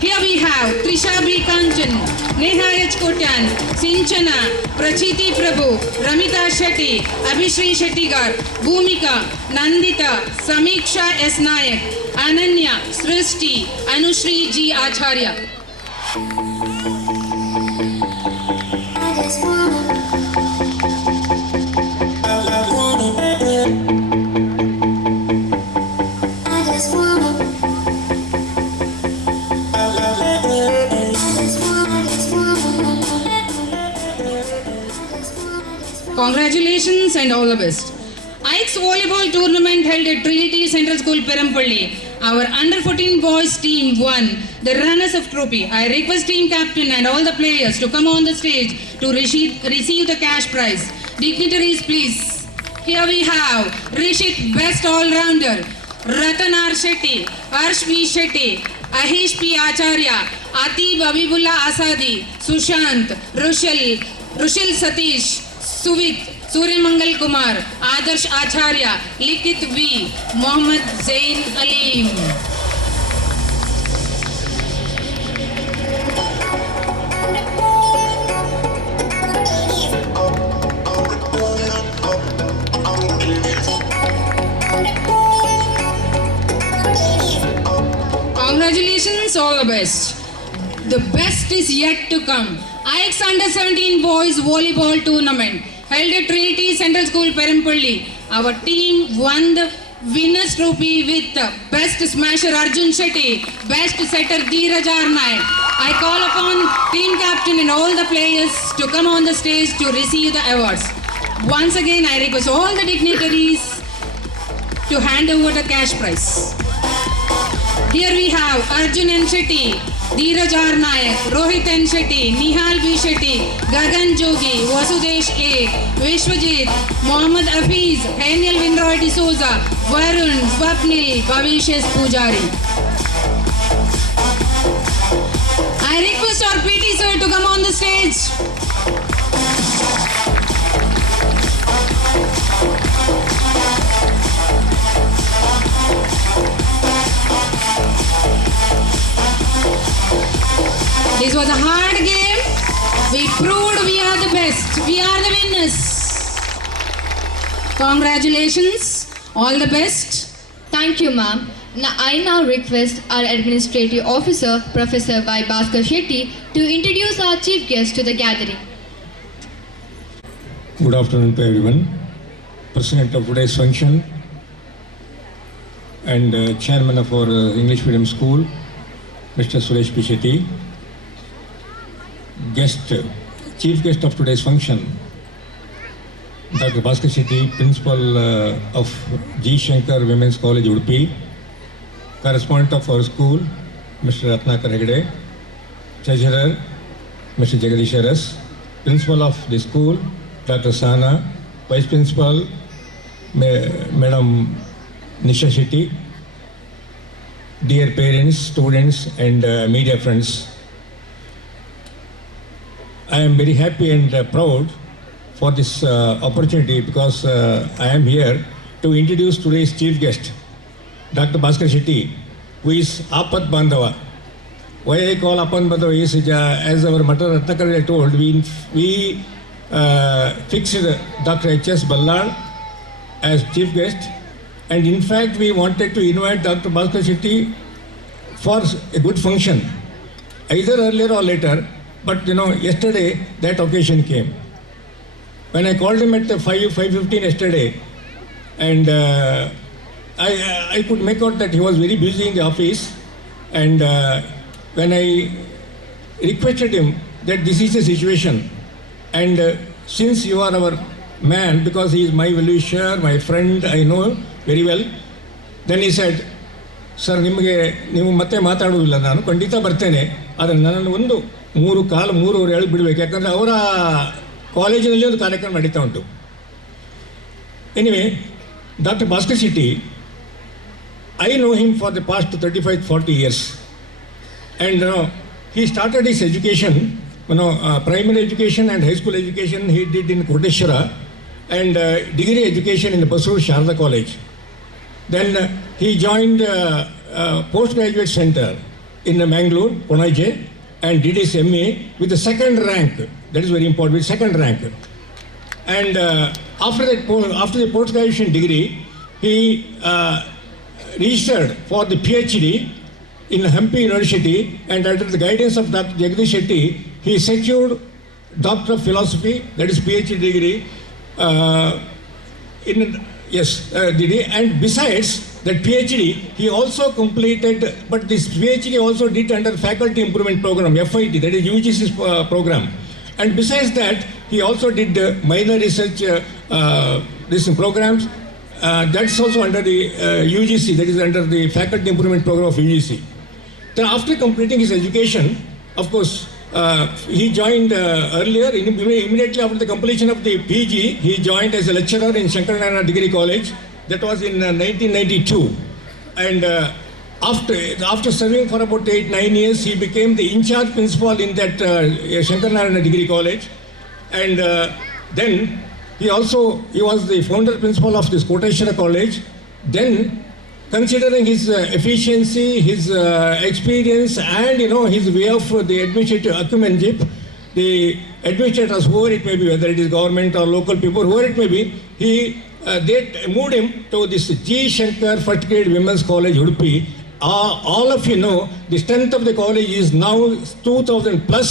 Here we have Trisha B. Kanchan, Neha H. Kotyan, Sinchana, Prachiti Prabhu, Ramita Shetty, Abhishri Shettigar, Bhumika, Nandita, Samiksha S. Nayak, Ananya, Srishti, Anushri G. Acharya. Congratulations and all the best. IX volleyball tournament held at Trinity Central School, Perampalli. Our under 14 boys team won the runners of trophy. I request team captain and all the players to come on the stage to receive the cash prize. Dignitaries, please. Here we have Rishit Best All-Rounder, Ratan R. Shetty, Arsh V. Shetty, Ahish P. Acharya, Atib Abibullah Asadi, Sushant, Rushil Satish, Suvit, Suryamangal Kumar, Adarsh Acharya, Likit V, Mohammad Zain Alim. Congratulations, all the best. The best is yet to come. IX Under 17 Boys Volleyball Tournament held at Trinity Central School, Perampalli. Our team won the winners trophy with Best Smasher Arjun Shetty, Best Setter Dheeraj R. Nayak. I call upon team captain and all the players to come on the stage to receive the awards. Once again, I request all the dignitaries to hand over the cash prize. Here we have Arjun N. Shetty, Dheeraj R. Nayak, Rohit N. Shetty, Nihal B. Shetty, Gagan Jogi, Vasudesh A, Vishwajit, Mohammad Afiz, Haniel Vinroy D'Souza, Varun, Swapnil, Kavish S. Pujari. I request our PT sir to come on the stage. This was a hard game. We proved we are the best. We are the winners. Congratulations. All the best. Thank you, ma'am. I now request our Administrative Officer, Professor Y. Bhaskar Shetty, to introduce our chief guest to the gathering. Good afternoon to everyone. President of today's function and Chairman of our English Medium School, Mr. Suresh P. Shetty. Chief guest of today's function, Dr. Bhaskar Shetty, Principal of G. Shankar Women's College, Udupi. Correspondent of our school, Mr. Ratnakar Hegde. Treasurer, Mr. Jagadish Aras. Principal of the school, Dr. Sana. Vice Principal, Madam Nisha Shetty. dear parents, students, and media friends. I am very happy and proud for this opportunity because I am here to introduce today's chief guest, Dr. Bhaskar Shetty, who is Apat Bandhava. Why I call Apat Bandhava is, as our Mata Ratnakar told, we fixed Dr. H.S. Ballard as chief guest, and in fact we wanted to invite Dr. Bhaskar Shetty for a good function, either earlier or later, but yesterday that occasion came. When I called him at 5:15 yesterday, and I could make out that he was very busy in the office, and when I requested him that this is the situation, and since you are our man, because he is my well-wisher, my friend, I know very well, then he said, sir ನೀವು ಮತ್ತೆ ಮಾತಾಡೋದಿಲ್ಲ, ನಾನು ಖಂಡಿತ ಬರ್ತೇನೆ, ಆದರೆ ನನ್ನನ್ನು ಒಂದು 3:15 ಹೇಳಿ ಬಿಡಬೇಕು, ಯಾಕಂದರೆ ಅವರ ಕಾಲೇಜಿನಲ್ಲಿ ಒಂದು ಕಾರ್ಯಕ್ರಮ ನಡೀತಾ ಉಂಟು. Anyway, doctor Bhaskar Shetty, I know him for the past 35-40 years, and he started his education, primary education and high school education he did in Koteshwara, and degree education in the Basur Sharda College. Then he joined postgraduate center in Mangalore, Pune, and did his MA with the second rank. That is very important, with second rank. And after the post-graduation degree, he registered for the PhD in Hampi University, and under the guidance of Dr. Jagdish Shetty, he secured Doctor of Philosophy, that is PhD degree, degree. And besides that PhD, he also completed, but this PhD also did under Faculty Improvement Program, FIT, that is UGC's program. And besides that, he also did minor research programs. That's also under the UGC, that is under the Faculty Improvement Program of UGC. Then after completing his education, of course, he joined earlier, immediately after the completion of the PG, he joined as a lecturer in Shankaranayana Degree College. That was in 1992. And after serving for about 8-9 years, he became the in-charge principal in that Shankaranayana Degree College. And then he was the founder principal of this Koteshwara College. Then, considering his efficiency, his experience, and his way of the administrative acumenship, the administrators, whoever it may be, whether it is government or local people, whoever it may be, they moved him to this G. Shankar First Grade Women's College, Udupi. All of you know, the strength of the college is now 2,000 plus,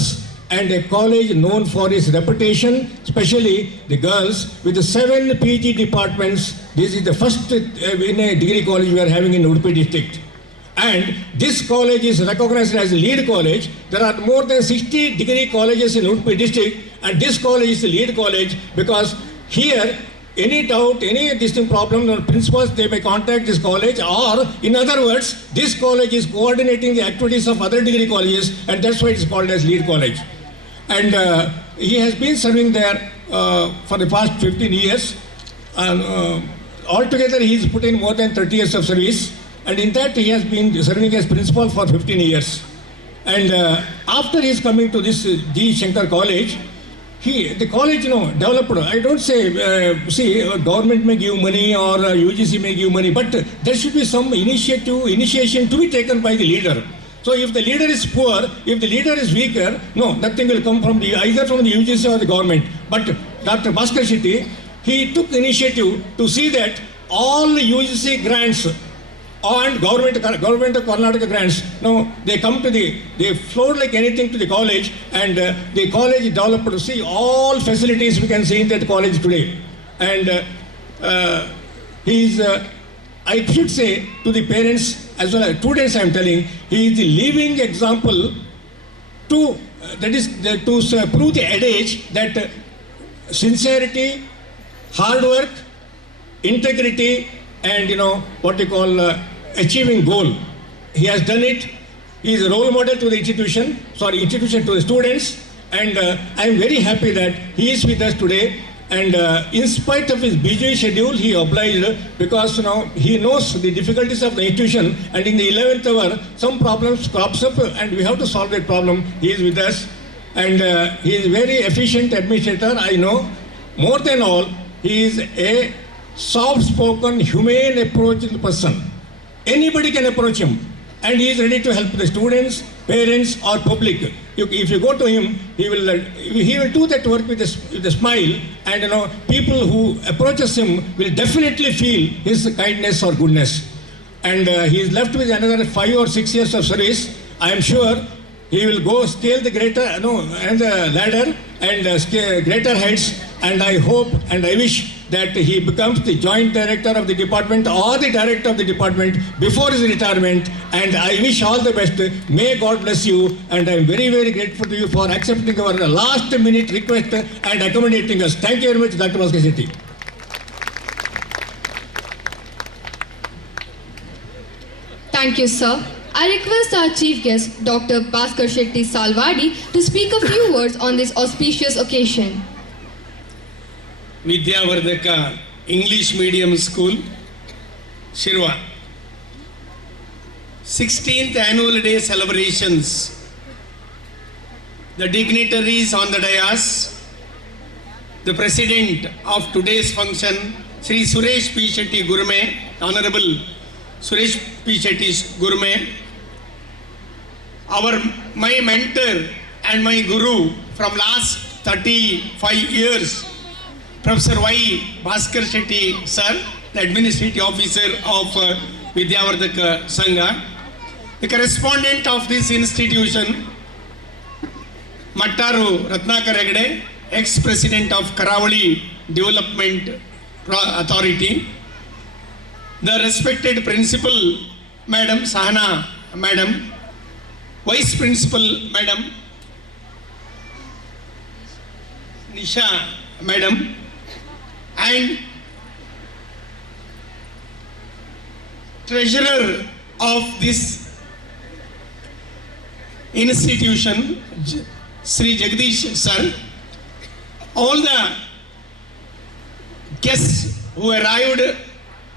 and a college known for its reputation, especially the girls, with the 7 PG departments. This is the first in a degree college we are having in Udupi district. And this college is recognized as a lead college. There are more than 60 degree colleges in Udupi district, and this college is the lead college because here, any doubt, any distinct problem or principals, they may contact this college, or in other words, this college is coordinating the activities of other degree colleges, and that's why it's called as lead college. And he has been serving there for the past 15 years. And altogether, he's put in more than 30 years of service. And in that, he has been serving as principal for 15 years. And after his coming to this G. Shankar College, the college, developed. I don't say, government may give money or UGC may give money, but there should be some initiation to be taken by the leader. So if the leader is poor, if the leader is weaker, nothing will come from either from the UGC or the government. But Dr. Bhaskar Shetty, he took initiative to see that all the UGC grants and government of Karnataka grants, they come to they flowed like anything to the college, and the college developed to see all facilities we can see in that college today. And he's, I should say to the parents as well as students, I am telling, he is the living example to prove the adage that sincerity, hard work, integrity, and what you call achieving goal. He has done it. He is a role model to the institution to the students, and I am very happy that he is with us today. And in spite of his busy schedule, he obliged because he knows the difficulties of the institution, and in the 11th hour, some problems crops up, and we have to solve that problem. He is with us, and he is very efficient administrator. I know. More than all, he is a soft-spoken, humane approaching person. Anybody can approach him, and he is ready to help the students, parents, or public. If you go to him, he will do that work with a smile, and people who approaches him will definitely feel his kindness or goodness. And he is left with another 5 or 6 years of service. I am sure he will go scale the ladder and scale greater heights. And I hope and I wish that he becomes the joint director of the department or the director of the department before his retirement. And I wish all the best. May God bless you. And I am very, very grateful to you for accepting our last minute request and accommodating us. Thank you very much, Dr. Bhaskar Shetty. Thank you, sir. I request our chief guest, Dr. Bhaskar Shetty Salwadi, to speak a few words on this auspicious occasion. Vidyavardhaka English Medium School, Shirwa. 16th Annual Day celebrations. The dignitaries on the dais, the president of today's function, Sri Suresh P. Shetty Gurme, Honorable Suresh P. Shetty Gurme, my mentor and my guru from last 35 years, Professor Y. Bhaskar Shetty sir, the administrative officer of Vidyavardhaka Sangha, the correspondent of this institution, Mattaru Ratnakar Hegde, ex-president of Karavali Development Authority, the respected principal, Madam Sahana, Madam, Vice Principal, Madam, Nisha, Madam, and treasurer of this institution, Sri Jagdish sir, all the guests who arrived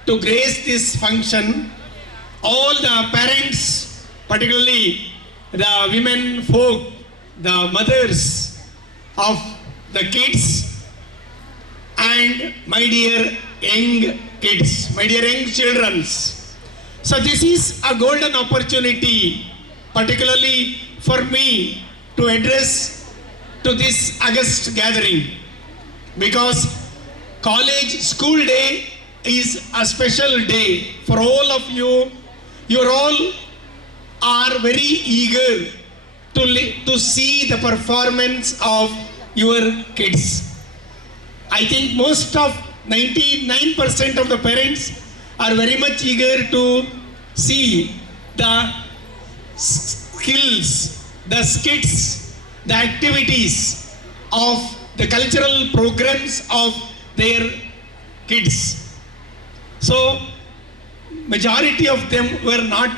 to grace this function, all the parents, particularly the women folk, the mothers of the kids, and my dear young kids, my dear young children. So this is a golden opportunity, particularly for me, to address to this August gathering, because college school day is a special day for all of you. You all are very eager to see the performance of your kids. I think most of 99% of the parents are very much eager to see the skills, the skits, the activities of the cultural programs of their kids. So, majority of them were not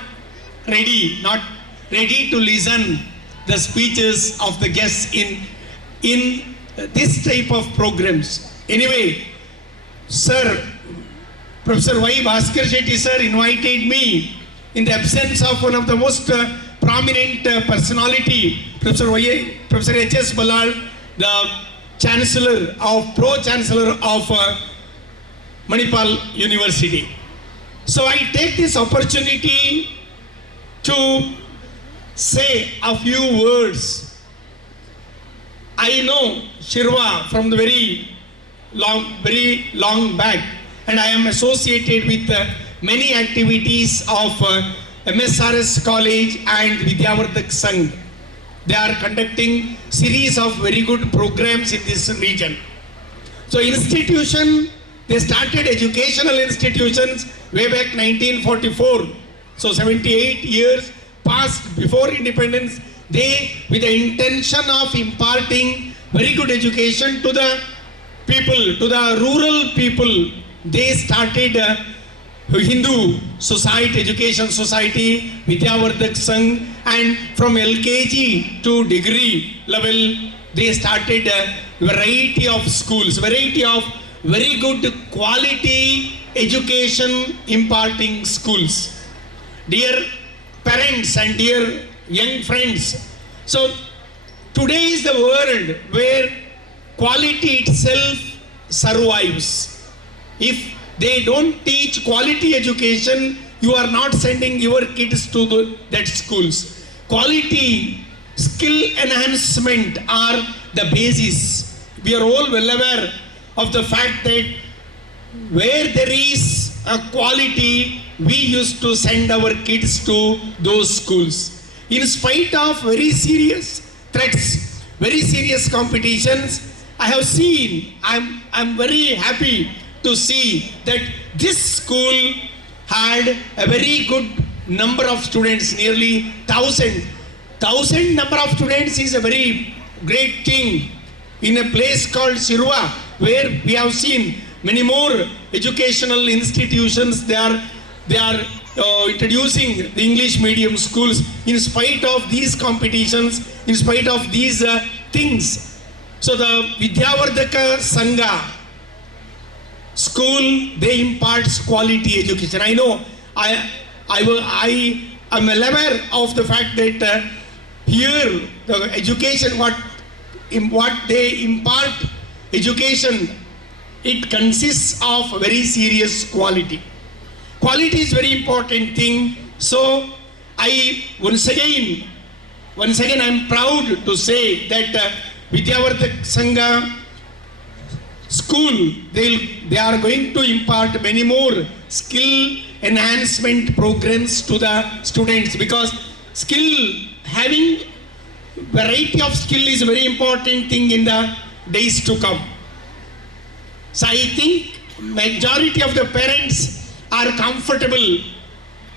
ready to listen the speeches of the guests in this type of programs. Anyway, sir, Professor Y. Bhaskar Shetty sir invited me in the absence of one of the most prominent personality, Professor H.S. Ballal, the Pro-Chancellor of Manipal University. So I take this opportunity to say a few words. I know Shirwa from the very long back, and I am associated with many activities of MSRS College and Vidyavardhak Sangh. They are conducting series of very good programs in this region. So institution, they started educational institutions way back 1944. So 78 years passed before independence. They, with the intention of imparting very good education to the people, to the rural people, they started Hindu Society, Education Society, Vidyavardhak Sangh, and from LKG to degree level, they started a variety of schools, variety of very good quality education imparting schools. Dear parents and dear young friends, so today is the world where quality itself survives. If they don't teach quality education, you are not sending your kids to that schools. Quality skill enhancement are the basis. We are all well aware of the fact that where there is a quality, we used to send our kids to those schools. In spite of very serious threats, very serious competitions, I have seen, I'm very happy to see that this school had a very good number of students, nearly 1,000 number of students is a very great thing. In a place called Shirwa, where we have seen many more educational institutions, they are introducing the English medium schools in spite of these competitions, in spite of these things. So the Vidyavardhaka Sangha school, they impart quality education. I know I am well aware of the fact that here the education, what they impart education, it consists of very serious quality. Quality is very important thing. So I once again I am proud to say that Vidyavardhaka Sangha school, they are going to impart many more skill enhancement programs to the students, because skill, having variety of skill is a very important thing in the days to come. So I think majority of the parents are comfortable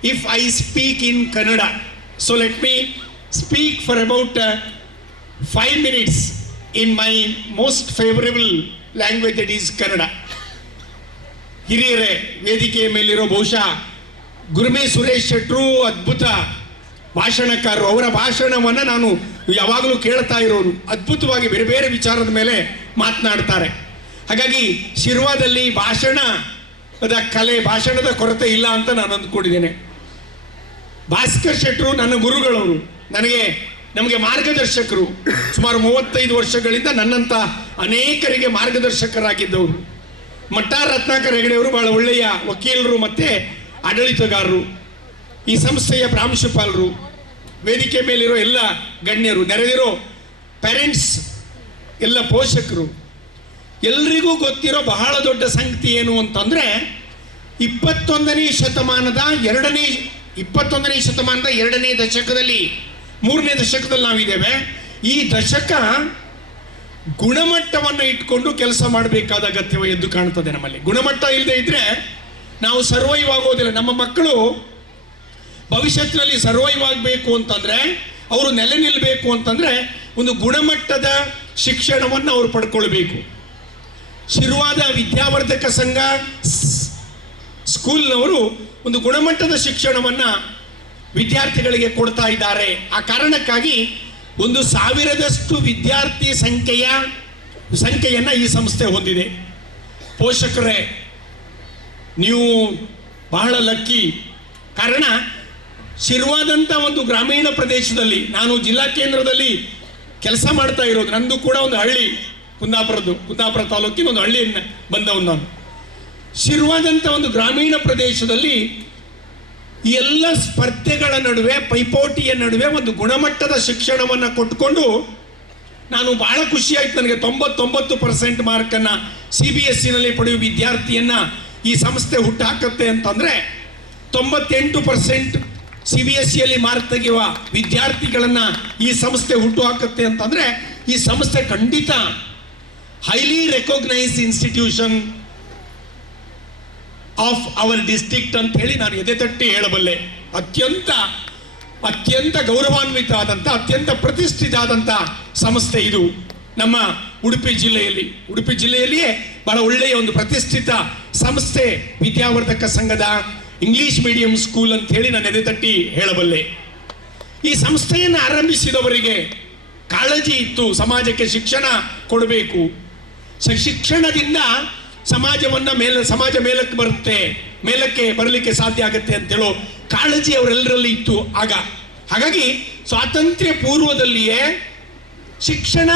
if I speak in Kannada. So let me speak for about 5 minutes in my most favorable language, that is Kannada. ಹಿರಿಯರೇ, ವೇದಿಕೆಯ ಮೇಲಿರೋ ಬಹುಶಃ ಗುರುಮೆ ಸುರೇಶ್ ಶೆಟ್ರು ಅದ್ಭುತ ಭಾಷಣಕಾರರು. ಅವರ ಭಾಷಣವನ್ನು ನಾನು ಯಾವಾಗಲೂ ಕೇಳ್ತಾ ಇರೋರು. ಅದ್ಭುತವಾಗಿ ಬೇರೆ ಬೇರೆ ವಿಚಾರದ ಮೇಲೆ ಮಾತನಾಡ್ತಾರೆ. ಹಾಗಾಗಿ ಶಿರ್ವಾದಲ್ಲಿ ಭಾಷಣದ ಕಲೆ, ಭಾಷಣದ ಕೊರತೆ ಇಲ್ಲ ಅಂತ ನಾನು ಅಂದ್ಕೊಂಡಿದ್ದೇನೆ. ಭಾಸ್ಕರ್ ಶೆಟ್ರು ನನ್ನ ಗುರುಗಳವರು, ನಮಗೆ ಮಾರ್ಗದರ್ಶಕರು. ಸುಮಾರು 35 ವರ್ಷಗಳಿಂದ ನನ್ನಂತ ಅನೇಕರಿಗೆ ಮಾರ್ಗದರ್ಶಕರಾಗಿದ್ದವರು. ಮಟ್ಟ ರತ್ನಾಕರ್ ಹೆಗಡೆಯವರು ಬಹಳ ಒಳ್ಳೆಯ ವಕೀಲರು ಮತ್ತೆ ಆಡಳಿತಗಾರರು, ಈ ಸಂಸ್ಥೆಯ ಪ್ರಾಂಶುಪಾಲರು, ವೇದಿಕೆ ಮೇಲಿರೋ ಎಲ್ಲ ಗಣ್ಯರು, ನೆರೆದಿರೋ ಪೇರೆಂಟ್ಸ್, ಎಲ್ಲ ಪೋಷಕರು, ಎಲ್ರಿಗೂ ಗೊತ್ತಿರೋ ಬಹಳ ದೊಡ್ಡ ಸಂಗತಿ ಏನು ಅಂತಂದ್ರೆ 21ನೇ ಶತಮಾನದ ಎರಡನೇ ದಶಕದಲ್ಲಿ, 3ನೇ ದಶಕದಲ್ಲಿ ನಾವಿದ್ದೇವೆ. ಈ ದಶಕ ಗುಣಮಟ್ಟವನ್ನು ಇಟ್ಕೊಂಡು ಕೆಲಸ ಮಾಡಬೇಕಾದ ಅಗತ್ಯ ಎದ್ದು ಕಾಣ್ತದೆ ನಮ್ಮಲ್ಲಿ. ಗುಣಮಟ್ಟ ಇಲ್ಲದೆ ಇದ್ರೆ ನಾವು ಸರ್ವೈವ್ ಆಗೋದಿಲ್ಲ. ನಮ್ಮ ಮಕ್ಕಳು ಭವಿಷ್ಯತ್ತಿನಲ್ಲಿ ಸರ್ವೈವ್ ಆಗಬೇಕು ಅಂತಂದ್ರೆ, ಅವರು ನೆಲೆ ನಿಲ್ಲಬೇಕು ಅಂತಂದ್ರೆ ಒಂದು ಗುಣಮಟ್ಟದ ಶಿಕ್ಷಣವನ್ನು ಅವರು ಪಡ್ಕೊಳ್ಬೇಕು. ಶಿರ್ವಾದ ವಿದ್ಯಾವರ್ಧಕ ಸಂಘ ಸ್ಕೂಲ್ನವರು ಒಂದು ಗುಣಮಟ್ಟದ ಶಿಕ್ಷಣವನ್ನು ವಿದ್ಯಾರ್ಥಿಗಳಿಗೆ ಕೊಡ್ತಾ ಇದ್ದಾರೆ. ಆ ಕಾರಣಕ್ಕಾಗಿ 1,000ದಷ್ಟು ವಿದ್ಯಾರ್ಥಿ ಸಂಖ್ಯೆಯನ್ನು ಈ ಸಂಸ್ಥೆ ಹೊಂದಿದೆ. ಪೋಷಕರೇ, ನೀವು ಬಹಳ ಲಕ್ಕಿ. ಕಾರಣ ಶಿರ್ವಾದಂಥ ಒಂದು ಗ್ರಾಮೀಣ ಪ್ರದೇಶದಲ್ಲಿ, ನಾನು ಜಿಲ್ಲಾ ಕೇಂದ್ರದಲ್ಲಿ ಕೆಲಸ ಮಾಡ್ತಾ ಇರೋದು. ನಂದು ಕೂಡ ಒಂದು ಹಳ್ಳಿ, ಕುಂದಾಪುರ ತಾಲೂಕಿನ ಒಂದು ಹಳ್ಳಿಯಿಂದ ಬಂದವನು ನಾನು. ಶಿರ್ವಾದಂಥ ಒಂದು ಗ್ರಾಮೀಣ ಪ್ರದೇಶದಲ್ಲಿ ಈ ಎಲ್ಲ ಸ್ಪರ್ಧೆಗಳ ನಡುವೆ, ಪೈಪೋಟಿಯ ನಡುವೆ ಒಂದು ಗುಣಮಟ್ಟದ ಶಿಕ್ಷಣವನ್ನು ಕೊಟ್ಟುಕೊಂಡು ನಾನು ಬಹಳ ಖುಷಿಯಾಯಿತು. ನನಗೆ 99% ಮಾರ್ಕನ್ನು CBSEನಲ್ಲಿ ಪಡೆಯುವ ವಿದ್ಯಾರ್ಥಿಯನ್ನು ಈ ಸಂಸ್ಥೆ ಹುಟ್ಟಾಕತ್ತೆ ಅಂತಂದರೆ, 98% CBSEಯಲ್ಲಿ ಮಾರ್ಕ್ ತೆಗೆಯುವ ವಿದ್ಯಾರ್ಥಿಗಳನ್ನು ಈ ಸಂಸ್ಥೆ ಹುಟ್ಟು ಹಾಕತ್ತೆ ಅಂತಂದರೆ, ಈ ಸಂಸ್ಥೆ ಖಂಡಿತ highly recognised institution of our district ಅಂತ ಹೇಳಿ ನಾನು ಎದೆ ತಟ್ಟಿ ಹೇಳಬಲ್ಲೆ. ಅತ್ಯಂತ ಗೌರವಾನ್ವಿತ ಆದಂಥ, ಅತ್ಯಂತ ಪ್ರತಿಷ್ಠಿತ ಆದಂಥ ಸಂಸ್ಥೆ ಇದು ನಮ್ಮ ಉಡುಪಿ ಜಿಲ್ಲೆಯಲ್ಲಿಯೇ ಬಹಳ ಒಳ್ಳೆಯ ಒಂದು ಪ್ರತಿಷ್ಠಿತ ಸಂಸ್ಥೆ ವಿದ್ಯಾವರ್ಧಕ ಸಂಘದ ಇಂಗ್ಲಿಷ್ ಮೀಡಿಯಂ ಸ್ಕೂಲ್ ಅಂತ ಹೇಳಿ ನಾನು ಎದೆ ತಟ್ಟಿ ಹೇಳಬಲ್ಲೆ. ಈ ಸಂಸ್ಥೆಯನ್ನು ಆರಂಭಿಸಿದವರಿಗೆ ಕಾಳಜಿ ಇತ್ತು. ಸಮಾಜಕ್ಕೆ ಶಿಕ್ಷಣ ಕೊಡಬೇಕು, ಶಿಕ್ಷಣದಿಂದ ಸಮಾಜ ಮೇಲಕ್ಕೆ ಬರಲಿಕ್ಕೆ ಸಾಧ್ಯ ಆಗುತ್ತೆ ಅಂತೇಳೋ ಕಾಳಜಿ ಅವರೆಲ್ಲರಲ್ಲಿ ಇತ್ತು ಆಗ. ಹಾಗಾಗಿ ಸ್ವಾತಂತ್ರ್ಯ ಪೂರ್ವದಲ್ಲಿಯೇ ಶಿಕ್ಷಣ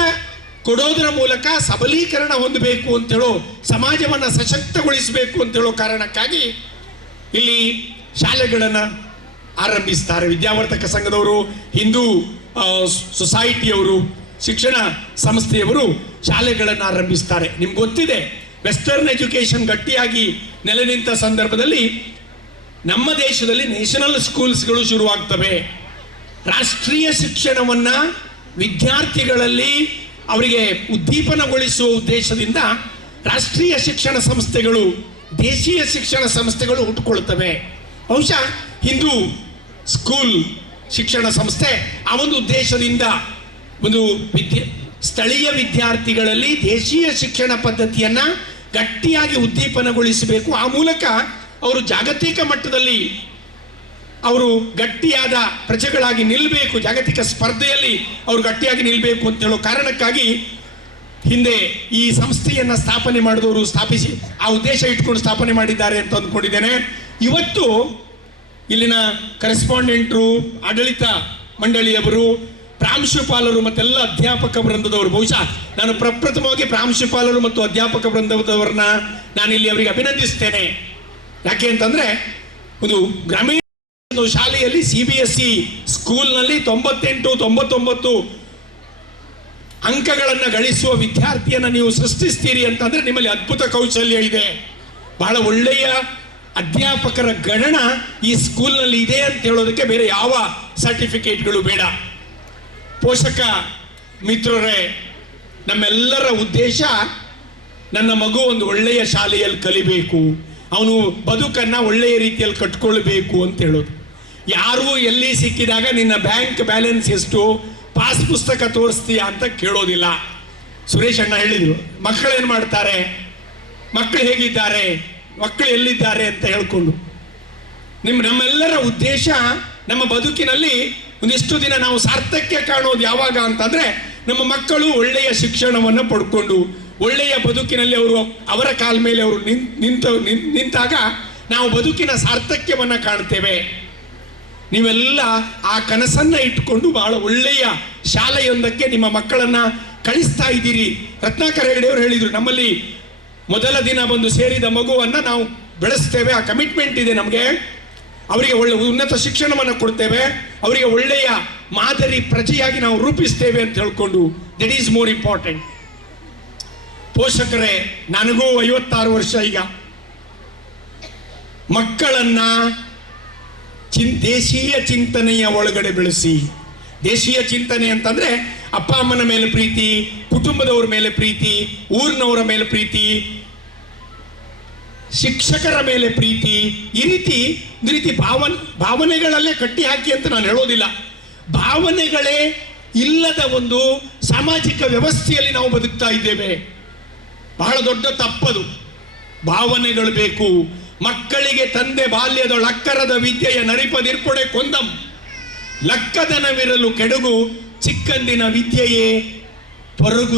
ಕೊಡೋದರ ಮೂಲಕ ಸಬಲೀಕರಣ ಹೊಂದಬೇಕು ಅಂತೇಳೋ, ಸಮಾಜವನ್ನು ಸಶಕ್ತಗೊಳಿಸಬೇಕು ಅಂತೇಳೋ ಕಾರಣಕ್ಕಾಗಿ ಇಲ್ಲಿ ಶಾಲೆಗಳನ್ನು ಆರಂಭಿಸ್ತಾರೆ. ವಿದ್ಯಾವರ್ಧಕ ಸಂಘದವರು, ಹಿಂದೂ ಸೊಸೈಟಿಯವರು, ಶಿಕ್ಷಣ ಸಂಸ್ಥೆಯವರು ಶಾಲೆಗಳನ್ನು ಆರಂಭಿಸ್ತಾರೆ. ನಿಮ್ಗೆ ಗೊತ್ತಿದೆ, ವೆಸ್ಟರ್ನ್ ಎಜುಕೇಶನ್ ಗಟ್ಟಿಯಾಗಿ ನೆಲೆ ನಿಂತ ಸಂದರ್ಭದಲ್ಲಿ ನಮ್ಮ ದೇಶದಲ್ಲಿ ನ್ಯಾಷನಲ್ ಸ್ಕೂಲ್ಸ್ಗಳು ಶುರುವಾಗ್ತವೆ. ರಾಷ್ಟ್ರೀಯ ಶಿಕ್ಷಣವನ್ನ ವಿದ್ಯಾರ್ಥಿಗಳಲ್ಲಿ ಅವರಿಗೆ ಉದ್ದೀಪನಗೊಳಿಸುವ ಉದ್ದೇಶದಿಂದ ರಾಷ್ಟ್ರೀಯ ಶಿಕ್ಷಣ ಸಂಸ್ಥೆಗಳು, ದೇಶೀಯ ಶಿಕ್ಷಣ ಸಂಸ್ಥೆಗಳು ಹುಟ್ಟುಕೊಳ್ತವೆ. ಬಹುಶಃ ಹಿಂದೂ ಸ್ಕೂಲ್ ಶಿಕ್ಷಣ ಸಂಸ್ಥೆ ಆ ಒಂದು ಉದ್ದೇಶದಿಂದ ಒಂದು ಸ್ಥಳೀಯ ವಿದ್ಯಾರ್ಥಿಗಳಲ್ಲಿ ದೇಶೀಯ ಶಿಕ್ಷಣ ಪದ್ಧತಿಯನ್ನ ಗಟ್ಟಿಯಾಗಿ ಉದ್ದೀಪನಗೊಳಿಸಬೇಕು. ಆ ಮೂಲಕ ಅವರು ಜಾಗತಿಕ ಮಟ್ಟದಲ್ಲಿ ಅವರು ಗಟ್ಟಿಯಾದ ಪ್ರಜೆಗಳಾಗಿ ನಿಲ್ಲಬೇಕು, ಜಾಗತಿಕ ಸ್ಪರ್ಧೆಯಲ್ಲಿ ಅವರು ಗಟ್ಟಿಯಾಗಿ ನಿಲ್ಲಬೇಕು ಅಂತ ಹೇಳೋ ಕಾರಣಕ್ಕಾಗಿ ಹಿಂದೆ ಈ ಸಂಸ್ಥೆಯನ್ನ ಸ್ಥಾಪನೆ ಮಾಡಿದವರು ಸ್ಥಾಪಿಸಿ ಆ ಉದ್ದೇಶ ಇಟ್ಕೊಂಡು ಸ್ಥಾಪನೆ ಮಾಡಿದ್ದಾರೆ ಅಂತ ಅಂದ್ಕೊಂಡಿದ್ದೇನೆ. ಇವತ್ತು ಇಲ್ಲಿನ ಕರೆಸ್ಪಾಂಡೆಂಟ್ರು, ಆಡಳಿತ ಮಂಡಳಿಯವರು, ಪ್ರಾಂಶುಪಾಲರು ಮತ್ತೆಲ್ಲ ಅಧ್ಯಾಪಕ ವೃಂದದವರು, ಬಹುಶಃ ನಾನು ಪ್ರಪ್ರಥಮವಾಗಿ ಪ್ರಾಂಶುಪಾಲರು ಮತ್ತು ಅಧ್ಯಾಪಕ ವೃಂದದವರನ್ನ ನಾನಿಲ್ಲಿ ಅವರಿಗೆ ಅಭಿನಂದಿಸ್ತೇನೆ. ಯಾಕೆ ಅಂತಂದ್ರೆ ಒಂದು ಗ್ರಾಮೀಣ ಶಾಲೆಯಲ್ಲಿ CBSE ಸ್ಕೂಲ್ನಲ್ಲಿ 98-99 ಅಂಕಗಳನ್ನು ಗಳಿಸುವ ವಿದ್ಯಾರ್ಥಿಯನ್ನು ನೀವು ಸೃಷ್ಟಿಸ್ತೀರಿ ಅಂತಂದ್ರೆ ನಿಮ್ಮಲ್ಲಿ ಅದ್ಭುತ ಕೌಶಲ್ಯ ಇದೆ. ಬಹಳ ಒಳ್ಳೆಯ ಅಧ್ಯಾಪಕರ ಗಣನ ಈ ಸ್ಕೂಲ್ನಲ್ಲಿ ಇದೆ ಅಂತ ಹೇಳೋದಕ್ಕೆ ಬೇರೆ ಯಾವ ಸರ್ಟಿಫಿಕೇಟ್ಗಳು ಬೇಡ. ಪೋಷಕ ಮಿತ್ರರೇ, ನಮ್ಮೆಲ್ಲರ ಉದ್ದೇಶ ನನ್ನ ಮಗು ಒಂದು ಒಳ್ಳೆಯ ಶಾಲೆಯಲ್ಲಿ ಕಲಿಬೇಕು, ಅವನು ಬದುಕನ್ನ ಒಳ್ಳೆಯ ರೀತಿಯಲ್ಲಿ ಕಟ್ಕೊಳ್ಬೇಕು ಅಂತ ಹೇಳೋದು. ಯಾರು ಎಲ್ಲಿ ಸಿಕ್ಕಿದಾಗ ನಿನ್ನ ಬ್ಯಾಂಕ್ ಬ್ಯಾಲೆನ್ಸ್ ಎಷ್ಟು, ಪಾಸ್ ಪುಸ್ತಕ ತೋರಿಸ್ತೀಯಾ ಅಂತ ಕೇಳೋದಿಲ್ಲ. ಸುರೇಶ್ ಅಣ್ಣ ಹೇಳಿದ್ರು, ಮಕ್ಕಳೇನು ಮಾಡ್ತಾರೆ, ಮಕ್ಕಳು ಹೇಗಿದ್ದಾರೆ, ಮಕ್ಕಳು ಎಲ್ಲಿದ್ದಾರೆ ಅಂತ ಹೇಳ್ಕೊಂಡು. ನಮ್ಮೆಲ್ಲರ ಉದ್ದೇಶ ನಮ್ಮ ಬದುಕಿನಲ್ಲಿ ಒಂದಿಷ್ಟು ದಿನ ನಾವು ಸಾರ್ಥಕ್ಯ ಕಾಣೋದು ಯಾವಾಗ ಅಂತಂದ್ರೆ ನಮ್ಮ ಮಕ್ಕಳು ಒಳ್ಳೆಯ ಶಿಕ್ಷಣವನ್ನು ಪಡ್ಕೊಂಡು ಒಳ್ಳೆಯ ಬದುಕಿನಲ್ಲಿ ಅವರ ಕಾಲ ಮೇಲೆ ಅವರು ನಿಂತಾಗ ನಾವು ಬದುಕಿನ ಸಾರ್ಥಕ್ಯವನ್ನ ಕಾಣ್ತೇವೆ. ನೀವೆಲ್ಲ ಆ ಕನಸನ್ನ ಇಟ್ಕೊಂಡು ಬಹಳ ಒಳ್ಳೆಯ ಶಾಲೆಯೊಂದಕ್ಕೆ ನಿಮ್ಮ ಮಕ್ಕಳನ್ನ ಕಳಿಸ್ತಾ ಇದ್ದೀರಿ. ರತ್ನಾಕರ್ ಹೆಗಡೆಯವರು ಹೇಳಿದ್ರು, ನಮ್ಮಲ್ಲಿ ಮೊದಲ ದಿನ ಬಂದು ಸೇರಿದ ಮಗುವನ್ನ ನಾವು ಬೆಳೆಸ್ತೇವೆ, ಆ ಕಮಿಟ್ಮೆಂಟ್ ಇದೆ ನಮಗೆ. ಅವರಿಗೆ ಒಳ್ಳೆ ಉನ್ನತ ಶಿಕ್ಷಣವನ್ನು ಕೊಡ್ತೇವೆ, ಅವರಿಗೆ ಒಳ್ಳೆಯ ಮಾದರಿ ಪ್ರಜೆಯಾಗಿ ನಾವು ರೂಪಿಸ್ತೇವೆ ಅಂತ ಹೇಳ್ಕೊಂಡು. That is more important. ಪೋಷಕರೇ, ನನಗೂ 56 ವರ್ಷ ಈಗ. ಮಕ್ಕಳನ್ನ ದೇಶೀಯ ಚಿಂತನೆಯ ಒಳಗಡೆ ಬೆಳೆಸಿ. ದೇಶೀಯ ಚಿಂತನೆ ಅಂತಂದ್ರೆ ಅಪ್ಪ ಅಮ್ಮನ ಮೇಲೆ ಪ್ರೀತಿ, ಕುಟುಂಬದವರ ಮೇಲೆ ಪ್ರೀತಿ, ಊರಿನವರ ಮೇಲೆ ಪ್ರೀತಿ, ಶಿಕ್ಷಕರ ಮೇಲೆ ಪ್ರೀತಿ, ಈ ರೀತಿ ಭಾವನೆಗಳಲ್ಲೇ ಕಟ್ಟಿ ಹಾಕಿ ಅಂತ ನಾನು ಹೇಳೋದಿಲ್ಲ. ಭಾವನೆಗಳೇ ಇಲ್ಲದ ಒಂದು ಸಾಮಾಜಿಕ ವ್ಯವಸ್ಥೆಯಲ್ಲಿ ನಾವು ಬದುಕ್ತಾ ಇದ್ದೇವೆ. ಬಹಳ ದೊಡ್ಡ ತಪ್ಪದು. ಭಾವನೆಗಳು ಬೇಕು. ಮಕ್ಕಳಿಗೆ ತಂದೆ ಬಾಲ್ಯದೊಳಕ್ಕರದ ವಿದ್ಯೆಯ ನರಿಪದಿರ್ಪೊಡೆ ಕೊಂದಂ, ಲಕ್ಕದನವಿರಲು ಕೆಡುಗು ಚಿಕ್ಕಂದಿನ ವಿದ್ಯೆಯೇ ಪೊರಗು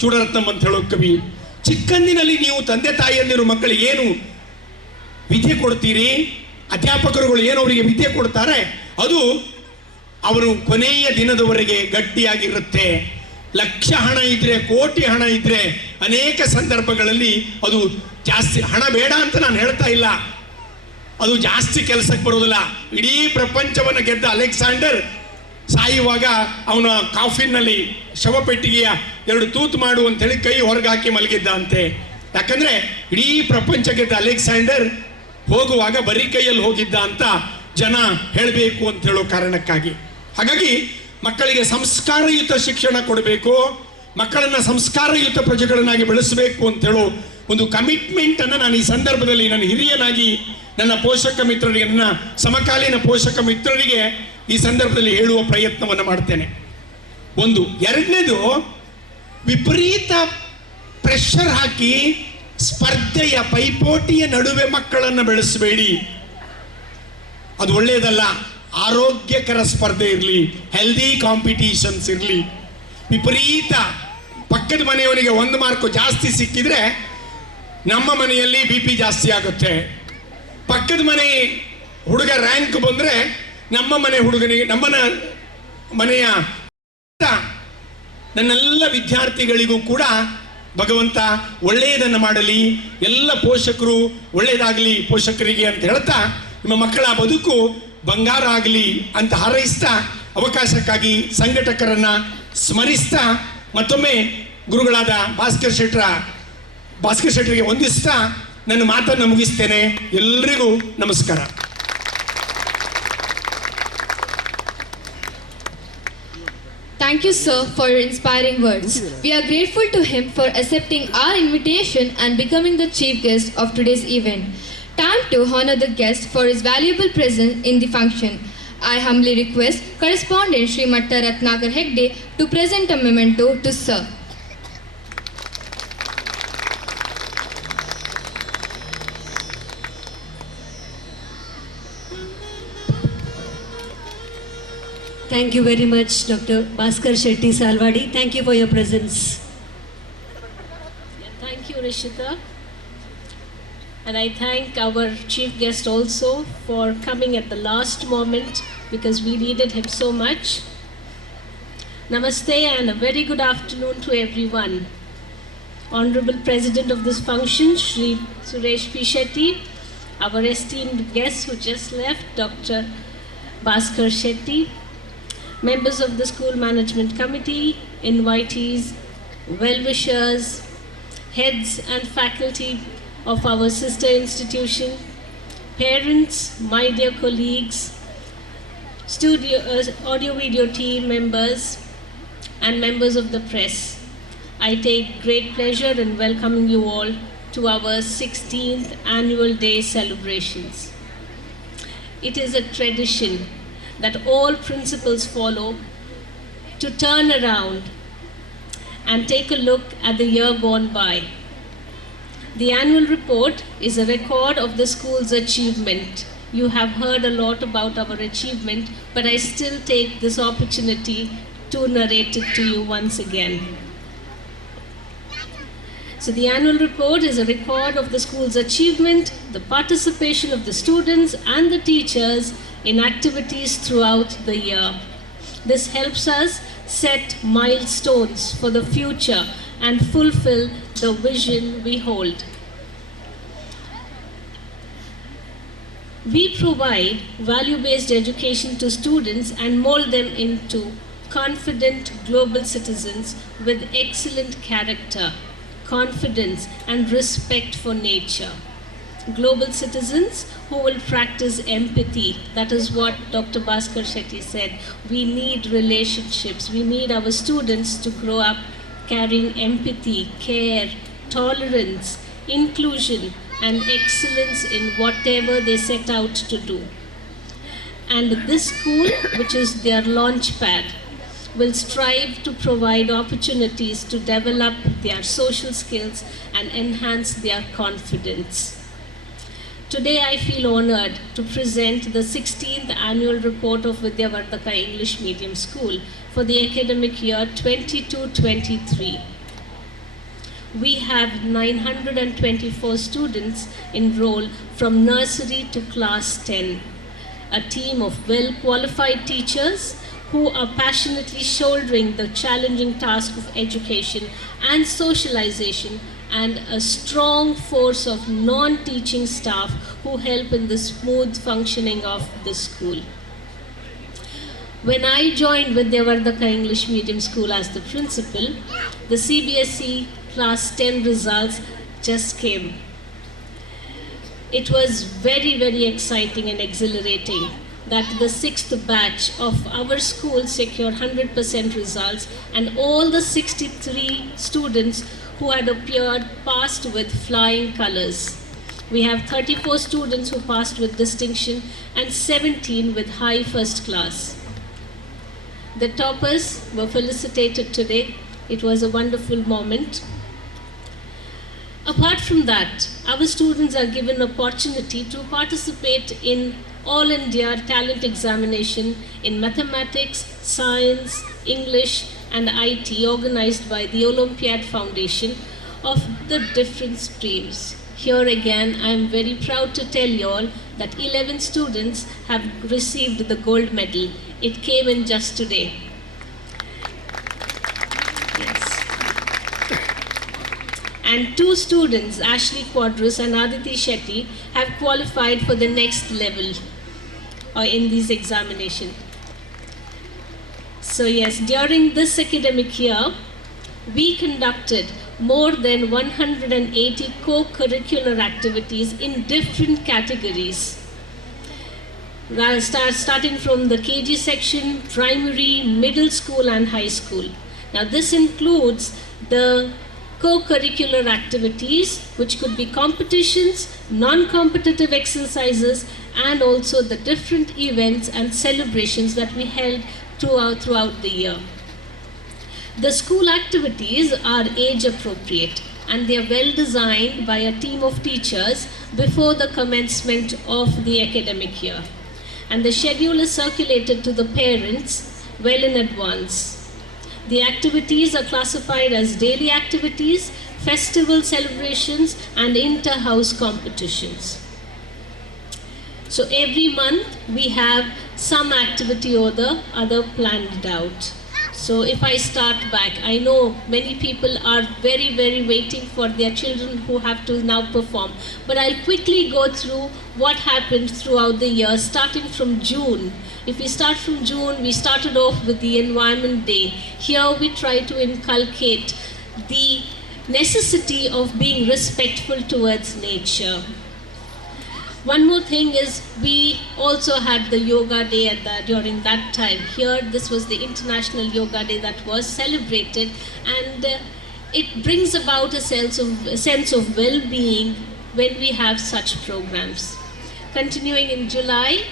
ಚೂಡರತ್ನಂ ಅಂತ ಹೇಳೋ ಕವಿ. ಚಿಕ್ಕಂದಿನಲ್ಲಿ ನೀವು ತಂದೆ ತಾಯಿಯಂದಿರು ಮಕ್ಕಳಿಗೆ ಏನು ವಿದ್ಯೆ ಕೊಡ್ತೀರಿ, ಅಧ್ಯಾಪಕರುಗಳು ಏನು ಅವರಿಗೆ ವಿದ್ಯೆ ಕೊಡ್ತಾರೆ, ಅದು ಅವರು ಕೊನೆಯ ದಿನದವರೆಗೆ ಗಟ್ಟಿಯಾಗಿರುತ್ತೆ. ಲಕ್ಷ ಹಣ ಇದ್ರೆ, ಕೋಟಿ ಹಣ ಇದ್ರೆ ಅನೇಕ ಸಂದರ್ಭಗಳಲ್ಲಿ ಅದು ಜಾಸ್ತಿ ಹಣ ಬೇಡ ಅಂತ ನಾನು ಹೇಳ್ತಾ ಇಲ್ಲ, ಅದು ಜಾಸ್ತಿ ಕೆಲಸಕ್ಕೆ ಬರೋದಿಲ್ಲ. ಇಡೀ ಪ್ರಪಂಚವನ್ನು ಗೆದ್ದ ಅಲೆಕ್ಸಾಂಡರ್ ಸಾಯುವಾಗ ಅವನ ಕಾಫಿನಲ್ಲಿ ಶವಪೆಟ್ಟಿಗೆಯ 2 ತೂತು ಮಾಡು ಅಂತ ಹೇಳಿ ಕೈ ಹೊರಗೆ ಹಾಕಿ ಮಲಗಿದ್ದ ಅಂತೆ. ಯಾಕಂದ್ರೆ ಇಡೀ ಪ್ರಪಂಚ ಗೆದ್ದ ಅಲೆಕ್ಸಾಂಡರ್ ಹೋಗುವಾಗ ಬರೀ ಕೈಯಲ್ಲಿ ಹೋಗಿದ್ದ ಅಂತ ಜನ ಹೇಳಬೇಕು ಅಂತ ಹೇಳೋ ಕಾರಣಕ್ಕಾಗಿ. ಹಾಗಾಗಿ ಮಕ್ಕಳಿಗೆ ಸಂಸ್ಕಾರಯುತ ಶಿಕ್ಷಣ ಕೊಡಬೇಕು, ಮಕ್ಕಳನ್ನ ಸಂಸ್ಕಾರಯುತ ಪ್ರಜೆಗಳನ್ನಾಗಿ ಬೆಳೆಸಬೇಕು ಅಂತ ಹೇಳೋ ಒಂದು ಕಮಿಟ್ಮೆಂಟ್ ಅನ್ನ ನಾನು ಈ ಸಂದರ್ಭದಲ್ಲಿ ನನ್ನ ಹಿರಿಯನಾಗಿ ನನ್ನ ಪೋಷಕ ಮಿತ್ರರಿಗೆ, ನನ್ನ ಸಮಕಾಲೀನ ಪೋಷಕ ಮಿತ್ರರಿಗೆ ಈ ಸಂದರ್ಭದಲ್ಲಿ ಹೇಳುವ ಪ್ರಯತ್ನವನ್ನು ಮಾಡ್ತೇನೆ. ಒಂದು. ಎರಡನೇದು, ವಿಪರೀತ ಪ್ರೆಷರ್ ಹಾಕಿ ಸ್ಪರ್ಧೆಯ ಪೈಪೋಟಿಯ ನಡುವೆ ಮಕ್ಕಳನ್ನು ಬೆಳೆಸಬೇಡಿ, ಅದು ಒಳ್ಳೆಯದಲ್ಲ. ಆರೋಗ್ಯಕರ ಸ್ಪರ್ಧೆ ಇರಲಿ, ಹೆಲ್ದಿ ಕಾಂಪಿಟೀಷನ್ಸ್ ಇರಲಿ. ವಿಪರೀತ ಪಕ್ಕದ ಮನೆಯವನಿಗೆ 1 ಮಾರ್ಕ್ ಜಾಸ್ತಿ ಸಿಕ್ಕಿದ್ರೆ ನಮ್ಮ ಮನೆಯಲ್ಲಿ ಬಿ ಪಿ ಜಾಸ್ತಿ ಆಗುತ್ತೆ. ಪಕ್ಕದ ಮನೆ ಹುಡುಗ ರ್ಯಾಂಕ್ ಬಂದರೆ ನಮ್ಮ ಮನೆ ಹುಡುಗನಿಗೆ ಮನೆಯ ನನ್ನೆಲ್ಲ ವಿದ್ಯಾರ್ಥಿಗಳಿಗೂ ಕೂಡ ಭಗವಂತ ಒಳ್ಳೆಯದನ್ನು ಮಾಡಲಿ, ಎಲ್ಲ ಪೋಷಕರು ಒಳ್ಳೆಯದಾಗಲಿ ಪೋಷಕರಿಗೆ ಅಂತ ಹೇಳ್ತಾ ನಿಮ್ಮ ಮಕ್ಕಳ ಬದುಕು ಬಂಗಾರ ಆಗಲಿ ಅಂತ ಹಾರೈಸ್ತಾ ಅವಕಾಶಕ್ಕಾಗಿ ಸಂಘಟಕರನ್ನ ಸ್ಮರಿಸ್ತಾ ಮತ್ತೊಮ್ಮೆ ಗುರುಗಳಾದ ಭಾಸ್ಕರ್ ಶೆಟ್ಟರಿಗೆ ವಂದಿಸ್ತಾ ನನ್ನ ಮಾತನ್ನು ಮುಗಿಸ್ತೇನೆ. ಎಲ್ಲರಿಗೂ ನಮಸ್ಕಾರ. Thank you, sir, for your inspiring words. We are grateful to him for accepting our invitation and becoming the chief guest of today's event. Time to honor the guest for his valuable presence in the function. I humbly request correspondent Srimatta Ratnakar Hegde to present a memento to sir. Thank you very much, Dr. Bhaskar Shetty Salwadi. Thank you for your presence. Thank you, Rishita. And I thank our chief guest also for coming at the last moment because we needed him so much. Namaste and a very good afternoon to everyone. Honorable President of this function, Shri Suresh P. Shetty, our esteemed guest who just left, Dr. Bhaskar Shetty, members of the School Management Committee, invitees, well-wishers, heads and faculty of our sister institution, parents, my dear colleagues, audio-video team members, and members of the press. I take great pleasure in welcoming you all to our 16th Annual Day celebrations. It is a tradition that all principals follow to turn around and take a look at the year gone by. The annual report is a record of the school's achievement. You have heard a lot about our achievement, but I still take this opportunity to narrate it to you once again. So the annual report is a record of the school's achievement, the participation of the students and the teachers in activities throughout the year. This helps us set milestones for the future and fulfill the vision we hold. We provide value-based education to students and mold them into confident global citizens with excellent character, confidence and respect for nature. Global citizens who will practice empathy. That is what Dr. Bhaskar Shetty said. We need relationships. We need our students to grow up carrying empathy, care, tolerance, inclusion, and excellence in whatever they set out to do. And this school, which is their launch pad, will strive to provide opportunities to develop their social skills and enhance their confidence. Today I feel honored to present the 16th annual report of Vidyavardhaka English Medium School for the academic year 22-23. We have 924 students enrolled from nursery to class 10, a team of well-qualified teachers who are passionately shouldering the challenging task of education and socialization, and a strong force of non-teaching staff who help in the smooth functioning of the school. When I joined Vidyavardhaka English Medium School as the principal, the CBSE class 10 results just came. It was very, very exciting and exhilarating that the 6th batch of our school secured 100% results, and all the 63 students who had appeared passed with flying colors. We have 34 students who passed with distinction and 17 with high first class. The toppers were felicitated today. It was a wonderful moment. Apart from that, our students are given opportunity to participate in All India Talent Examination in Mathematics, Science, English, and IT organized by the Olympiad Foundation of the different streams. Here again, I am very proud to tell you all that 11 students have received the gold medal. It came in just today. Yes. And 2 students, Ashley Quadras and Aditi Shetty, have qualified for the next level in these examinations. So yes, during this academic year, we conducted more than 180 co-curricular activities in different categories. Starting from the KG section, primary, middle school and high school. Now this includes the co-curricular activities, which could be competitions, non-competitive exercises, and also the different events and celebrations that we held throughout the year. The school activities are age appropriate and they are well designed by a team of teachers before the commencement of the academic year. And the schedule is circulated to the parents well in advance. The activities are classified as daily activities, festival celebrations, and inter-house competitions. So every month we have some activity or the other planned out. So if I start back, I know many people are very, very waiting for their children who have to now perform. But I'll quickly go through what happened throughout the year, starting from June. If we start from June, we started off with the Environment Day. Here we try to inculcate the necessity of being respectful towards nature. One more thing is we also had the Yoga Day during that time. Here, this was the International Yoga Day that was celebrated, and it brings about a sense of well-being when we have such programs. Continuing in July,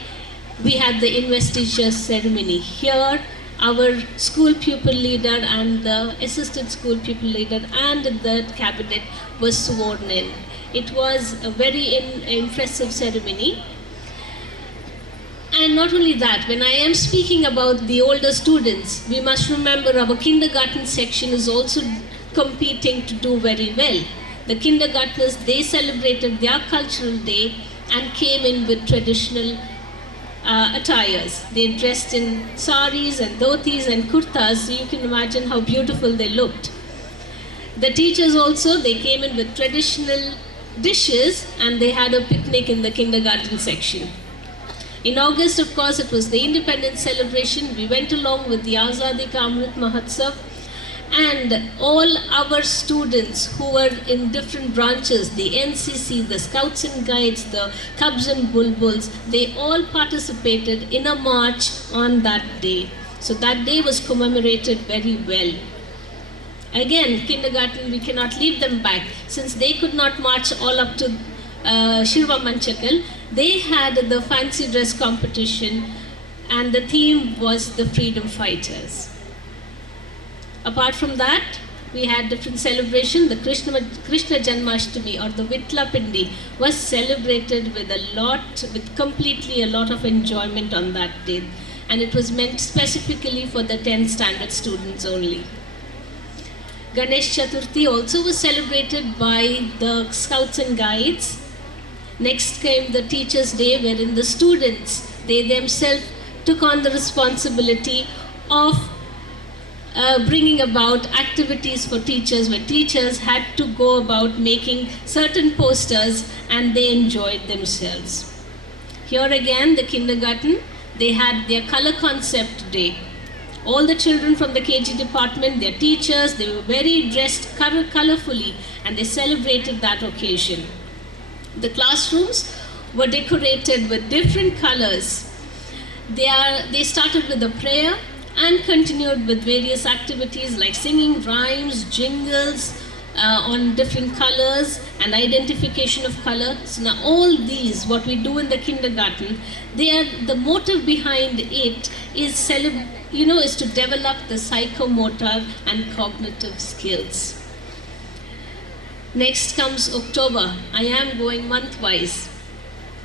we had the investiture ceremony. Here, our school pupil leader and the assistant school pupil leader and the cabinet was sworn in. It was a very impressive ceremony. And not only that, when I am speaking about the older students, we must remember our kindergarten section is also competing to do very well. The kindergartners, they celebrated their cultural day and came in with traditional attires. They dressed in saris and dhotis and kurtas, so you can imagine how beautiful they looked. The teachers also, they came in with traditional dishes and they had a picnic in the kindergarten section. In August, of course, it was the Independence celebration. We went along with the Azadi Ka Amrit Mahotsav, and all our students who were in different branches, the NCC, the Scouts and Guides, the Cubs and Bulbuls, they all participated in a march on that day. So that day was commemorated very well. Again, kindergarten, we cannot leave them back. Since they could not march all up to Shirva Manchakal, they had the fancy dress competition and the theme was the freedom fighters. Apart from that, we had different celebration. The Krishna Janmashtami or the Vitla Pindi was celebrated with completely a lot of enjoyment on that day. And it was meant specifically for the 10th standard students only. Ganesh Chaturthi also was celebrated by the Scouts and Guides. Next came the Teachers' Day, wherein the students, they themselves took on the responsibility of bringing about activities for teachers, where teachers had to go about making certain posters and they enjoyed themselves. Here again, the kindergarten, they had their color concept day. All the children from the KG department, their teachers, they were very dressed colorfully and they celebrated that occasion. The classrooms were decorated with different colors. They started with a prayer and continued with various activities like singing rhymes, jingles on different colors and identification of color. So now all these, what we do in the kindergarten, the motive behind it is is to develop the psychomotor and cognitive skills. Next comes October. I am going month-wise.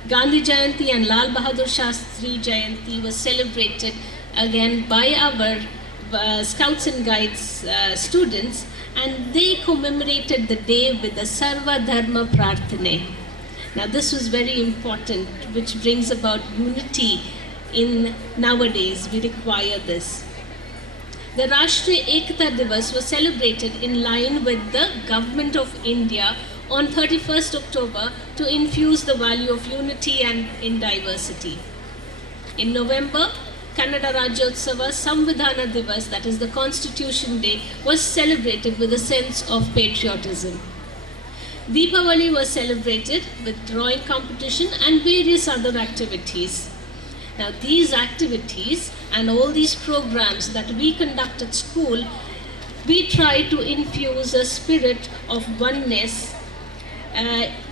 Gandhi Jayanti and Lal Bahadur Shastri Jayanti was celebrated again by our Scouts and Guides students, and they commemorated the day with the Sarva Dharma Prarthane. Now this was very important, which brings about unity in nowadays. We require this. The Rashtriya Ekata Divas was celebrated in line with the Government of India on 31st October to infuse the value of unity and in diversity. In November, Kannada Rajyotsava Samvidhana Divas, that is the Constitution Day, was celebrated with a sense of patriotism. Deepavali was celebrated with drawing competition and various other activities. Now these activities and all these programs that we conduct at school, we try to infuse a spirit of oneness,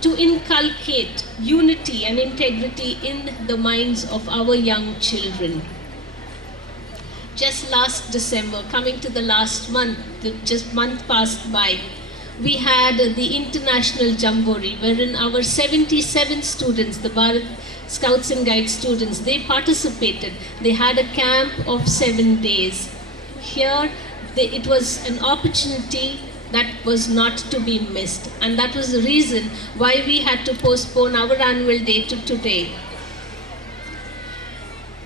to inculcate unity and integrity in the minds of our young children. Just last December, coming to the last month, just month passed by, we had the International Jamboree, wherein our 77 students, the Bharat Scouts and Guides students, they participated. They had a camp of 7 days. Here, it was an opportunity that was not to be missed. And that was the reason why we had to postpone our annual day to today.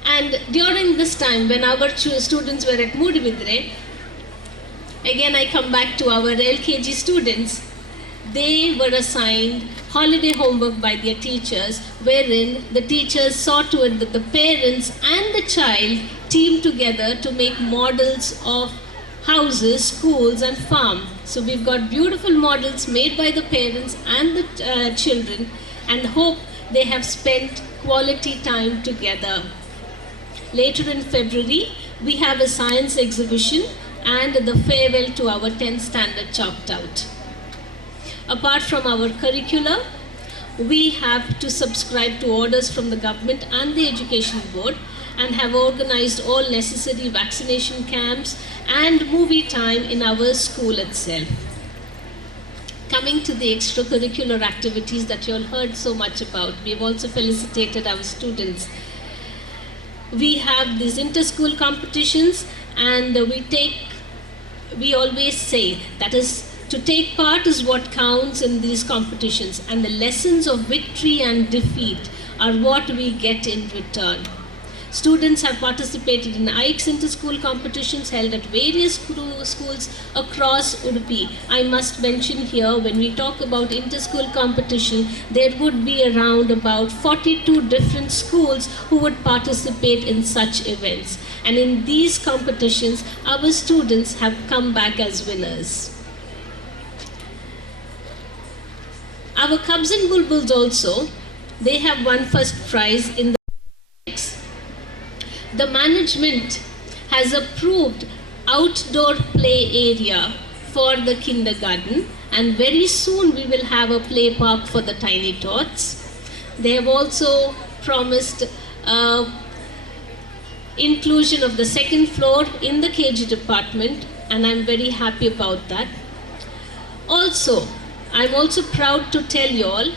And during this time, when our students were at Mooduvidre, again I come back to our LKG students, they were assigned holiday homework by their teachers, wherein the teachers saw to it that the parents and the child teamed together to make models of houses, schools and farm. So we've got beautiful models made by the parents and the children, and hope they have spent quality time together. Later in February, we have a science exhibition and the farewell to our 10th standard chalked out. Apart from our curricula, we have to subscribe to orders from the government and the education board, and have organized all necessary vaccination camps and movie time in our school itself. Coming to the extracurricular activities that you all heard so much about, we have also felicitated our students. We have these inter-school competitions, and we always say that is, to take part is what counts in these competitions, and the lessons of victory and defeat are what we get in return. Students have participated in IX inter-school competitions held at various schools across Udupi. I must mention here, when we talk about inter-school competition, there would be around about 42 different schools who would participate in such events. And in these competitions, our students have come back as winners. Our Cubs and Bulbuls also, they have won first prize in the The management has approved outdoor play area for the kindergarten, and very soon we will have a play park for the tiny tots. They have also promised inclusion of the second floor in the KG department, and I'm very happy about that. Also, I'm also proud to tell you all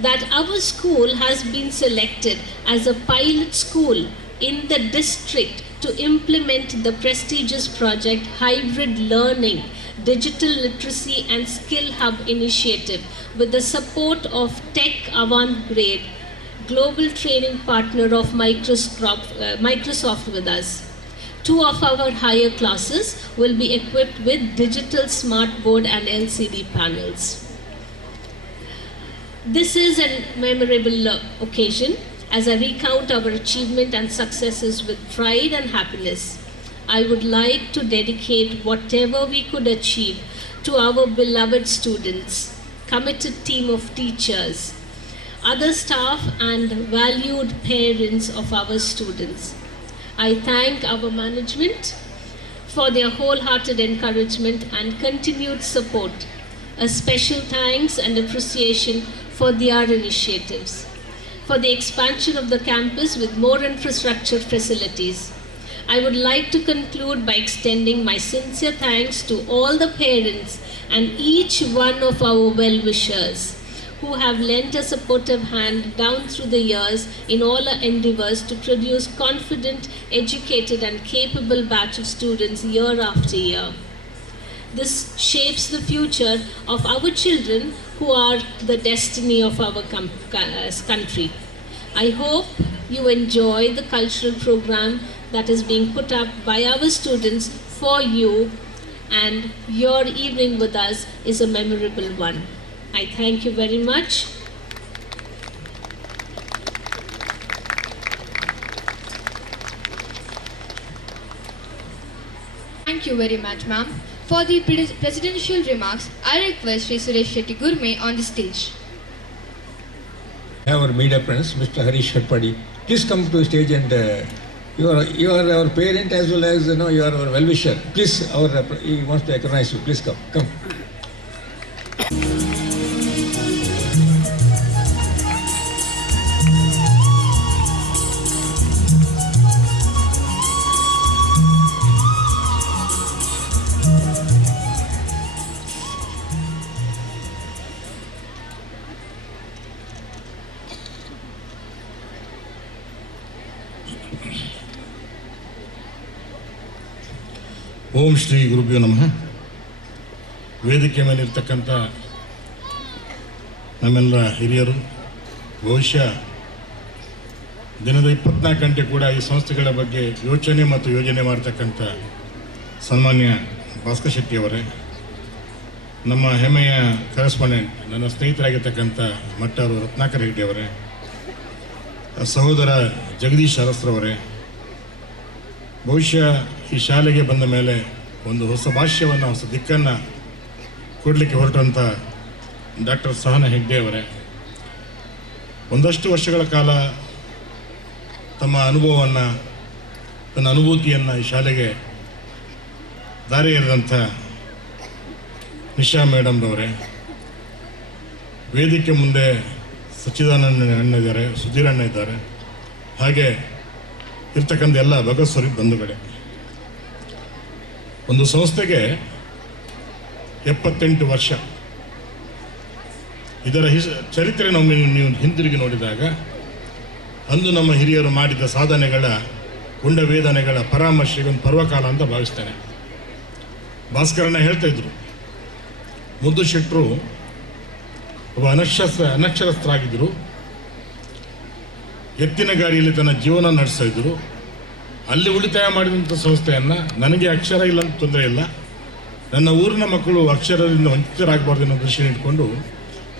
that our school has been selected as a pilot school in the district to implement the prestigious project Hybrid Learning, Digital Literacy and Skill Hub initiative with the support of Tech Avantgrade, global training partner of Microsoft with us. 2 of our higher classes will be equipped with digital smart board and LCD panels. This is a memorable occasion as I recount our achievement and successes with pride and happiness. I would like to dedicate whatever we could achieve to our beloved students, committed team of teachers, other staff and valued parents of our students. I thank our management for their wholehearted encouragement and continued support. A special thanks and appreciation for their initiatives, for the expansion of the campus with more infrastructure facilities. I would like to conclude by extending my sincere thanks to all the parents and each one of our well-wishers who have lent a supportive hand down through the years in all our endeavors to produce confident, educated and capable batch of students year after year. This shapes the future of our children who are the destiny of our country. I hope you enjoy the cultural program that is being put up by our students for you, and your evening with us is a memorable one. I thank you very much. Thank you very much, ma'am. For the presidential remarks, I request Sri Suresh Shetty Gurme on the stage. Our media friends, Mr. Harish Shatpadi, please come to the stage, and you are our parent as well as you are our well-wisher. Please, he wants to recognize you. Please come. ಓಂ ಶ್ರೀ ಗುರುಭ್ಯೋ ನಮಃ. ವೇದಿಕೆ ಮೇಲಿರ್ತಕ್ಕಂಥ ನಮ್ಮೆಲ್ಲ ಹಿರಿಯರು, ಬಹುಶಃ ದಿನದ 24 ಗಂಟೆ ಕೂಡ ಈ ಸಂಸ್ಥೆಗಳ ಬಗ್ಗೆ ಯೋಚನೆ ಮತ್ತು ಯೋಜನೆ ಮಾಡ್ತಕ್ಕಂಥ ಸನ್ಮಾನ್ಯ ಭಾಸ್ಕರ್ ಶೆಟ್ಟಿಯವರೇ, ನಮ್ಮ ಹೆಮ್ಮೆಯ ಕರೆಸ್ಪಾಂಡೆಂಟ್ ನನ್ನ ಸ್ನೇಹಿತರಾಗಿರ್ತಕ್ಕಂಥ ಮಟ್ಟರು ರತ್ನಾಕರ್ ಹೆಗ್ಡೆಯವರೇ, ಸಹೋದರ ಜಗದೀಶ್ ಅರಸ್ರವರೇ, ಬಹುಶಃ ಈ ಶಾಲೆಗೆ ಬಂದ ಮೇಲೆ ಒಂದು ಹೊಸ ಭಾಷ್ಯವನ್ನು, ಹೊಸ ದಿಕ್ಕನ್ನು ಕೊಡಲಿಕ್ಕೆ ಹೊರಟಂಥ ಡಾಕ್ಟರ್ ಸಹನಾ ಹೆಗ್ಡೆ ಅವರೇ, ಒಂದಷ್ಟು ವರ್ಷಗಳ ಕಾಲ ತಮ್ಮ ಅನುಭವವನ್ನು, ತನ್ನ ಅನುಭೂತಿಯನ್ನು ಈ ಶಾಲೆಗೆ ದಾರಿ ಎರೆದಂಥ ನಿಶಾ ಮೇಡಮ್ರವರೇ, ವೇದಿಕೆ ಮುಂದೆ ಸಚ್ಚಿದಾನಂದ ಅಣ್ಣ ಇದ್ದಾರೆ, ಸುಧೀರ್ ಅಣ್ಣ ಇದ್ದಾರೆ, ಹಾಗೆ ಇರ್ತಕ್ಕಂಥ ಎಲ್ಲ ಭಗವತ್ಸರಿ ಬಂಧುಗಳೇ, ಒಂದು ಸಂಸ್ಥೆಗೆ 78 ವರ್ಷ. ಇದರ ಚರಿತ್ರೆ ನೀವು ಹಿಂದಿರುಗಿ ನೋಡಿದಾಗ ಅಂದು ನಮ್ಮ ಹಿರಿಯರು ಮಾಡಿದ ಸಾಧನೆಗಳ ಉಂಡ ವೇದನೆಗಳ ಪರಾಮರ್ಶೆಗೆ ಒಂದು ಪರ್ವಕಾಲ ಅಂತ ಭಾವಿಸ್ತೇನೆ. ಭಾಸ್ಕರಣ್ಣ ಹೇಳ್ತಾ ಇದ್ರು, ಮುದ್ದು ಶೆಟ್ಟರು ಒಬ್ಬ ಅನಕ್ಷರಸ್ಥರಾಗಿದ್ದರು, ಎತ್ತಿನ ಗಾಡಿಯಲ್ಲಿ ತನ್ನ ಜೀವನ ನಡೆಸ್ತಾ ಇದ್ದರು. ಅಲ್ಲಿ ಉಳಿತಾಯ ಮಾಡಿದಂಥ ಸಂಸ್ಥೆಯನ್ನು, ನನಗೆ ಅಕ್ಷರ ಇಲ್ಲ ಅಂತ ತೊಂದರೆ ಇಲ್ಲ, ನನ್ನ ಊರಿನ ಮಕ್ಕಳು ಅಕ್ಷರದಿಂದ ವಂಚಿತರಾಗಬಾರ್ದು ಅನ್ನೋ ದೃಷ್ಟಿಯನ್ನು ಇಟ್ಕೊಂಡು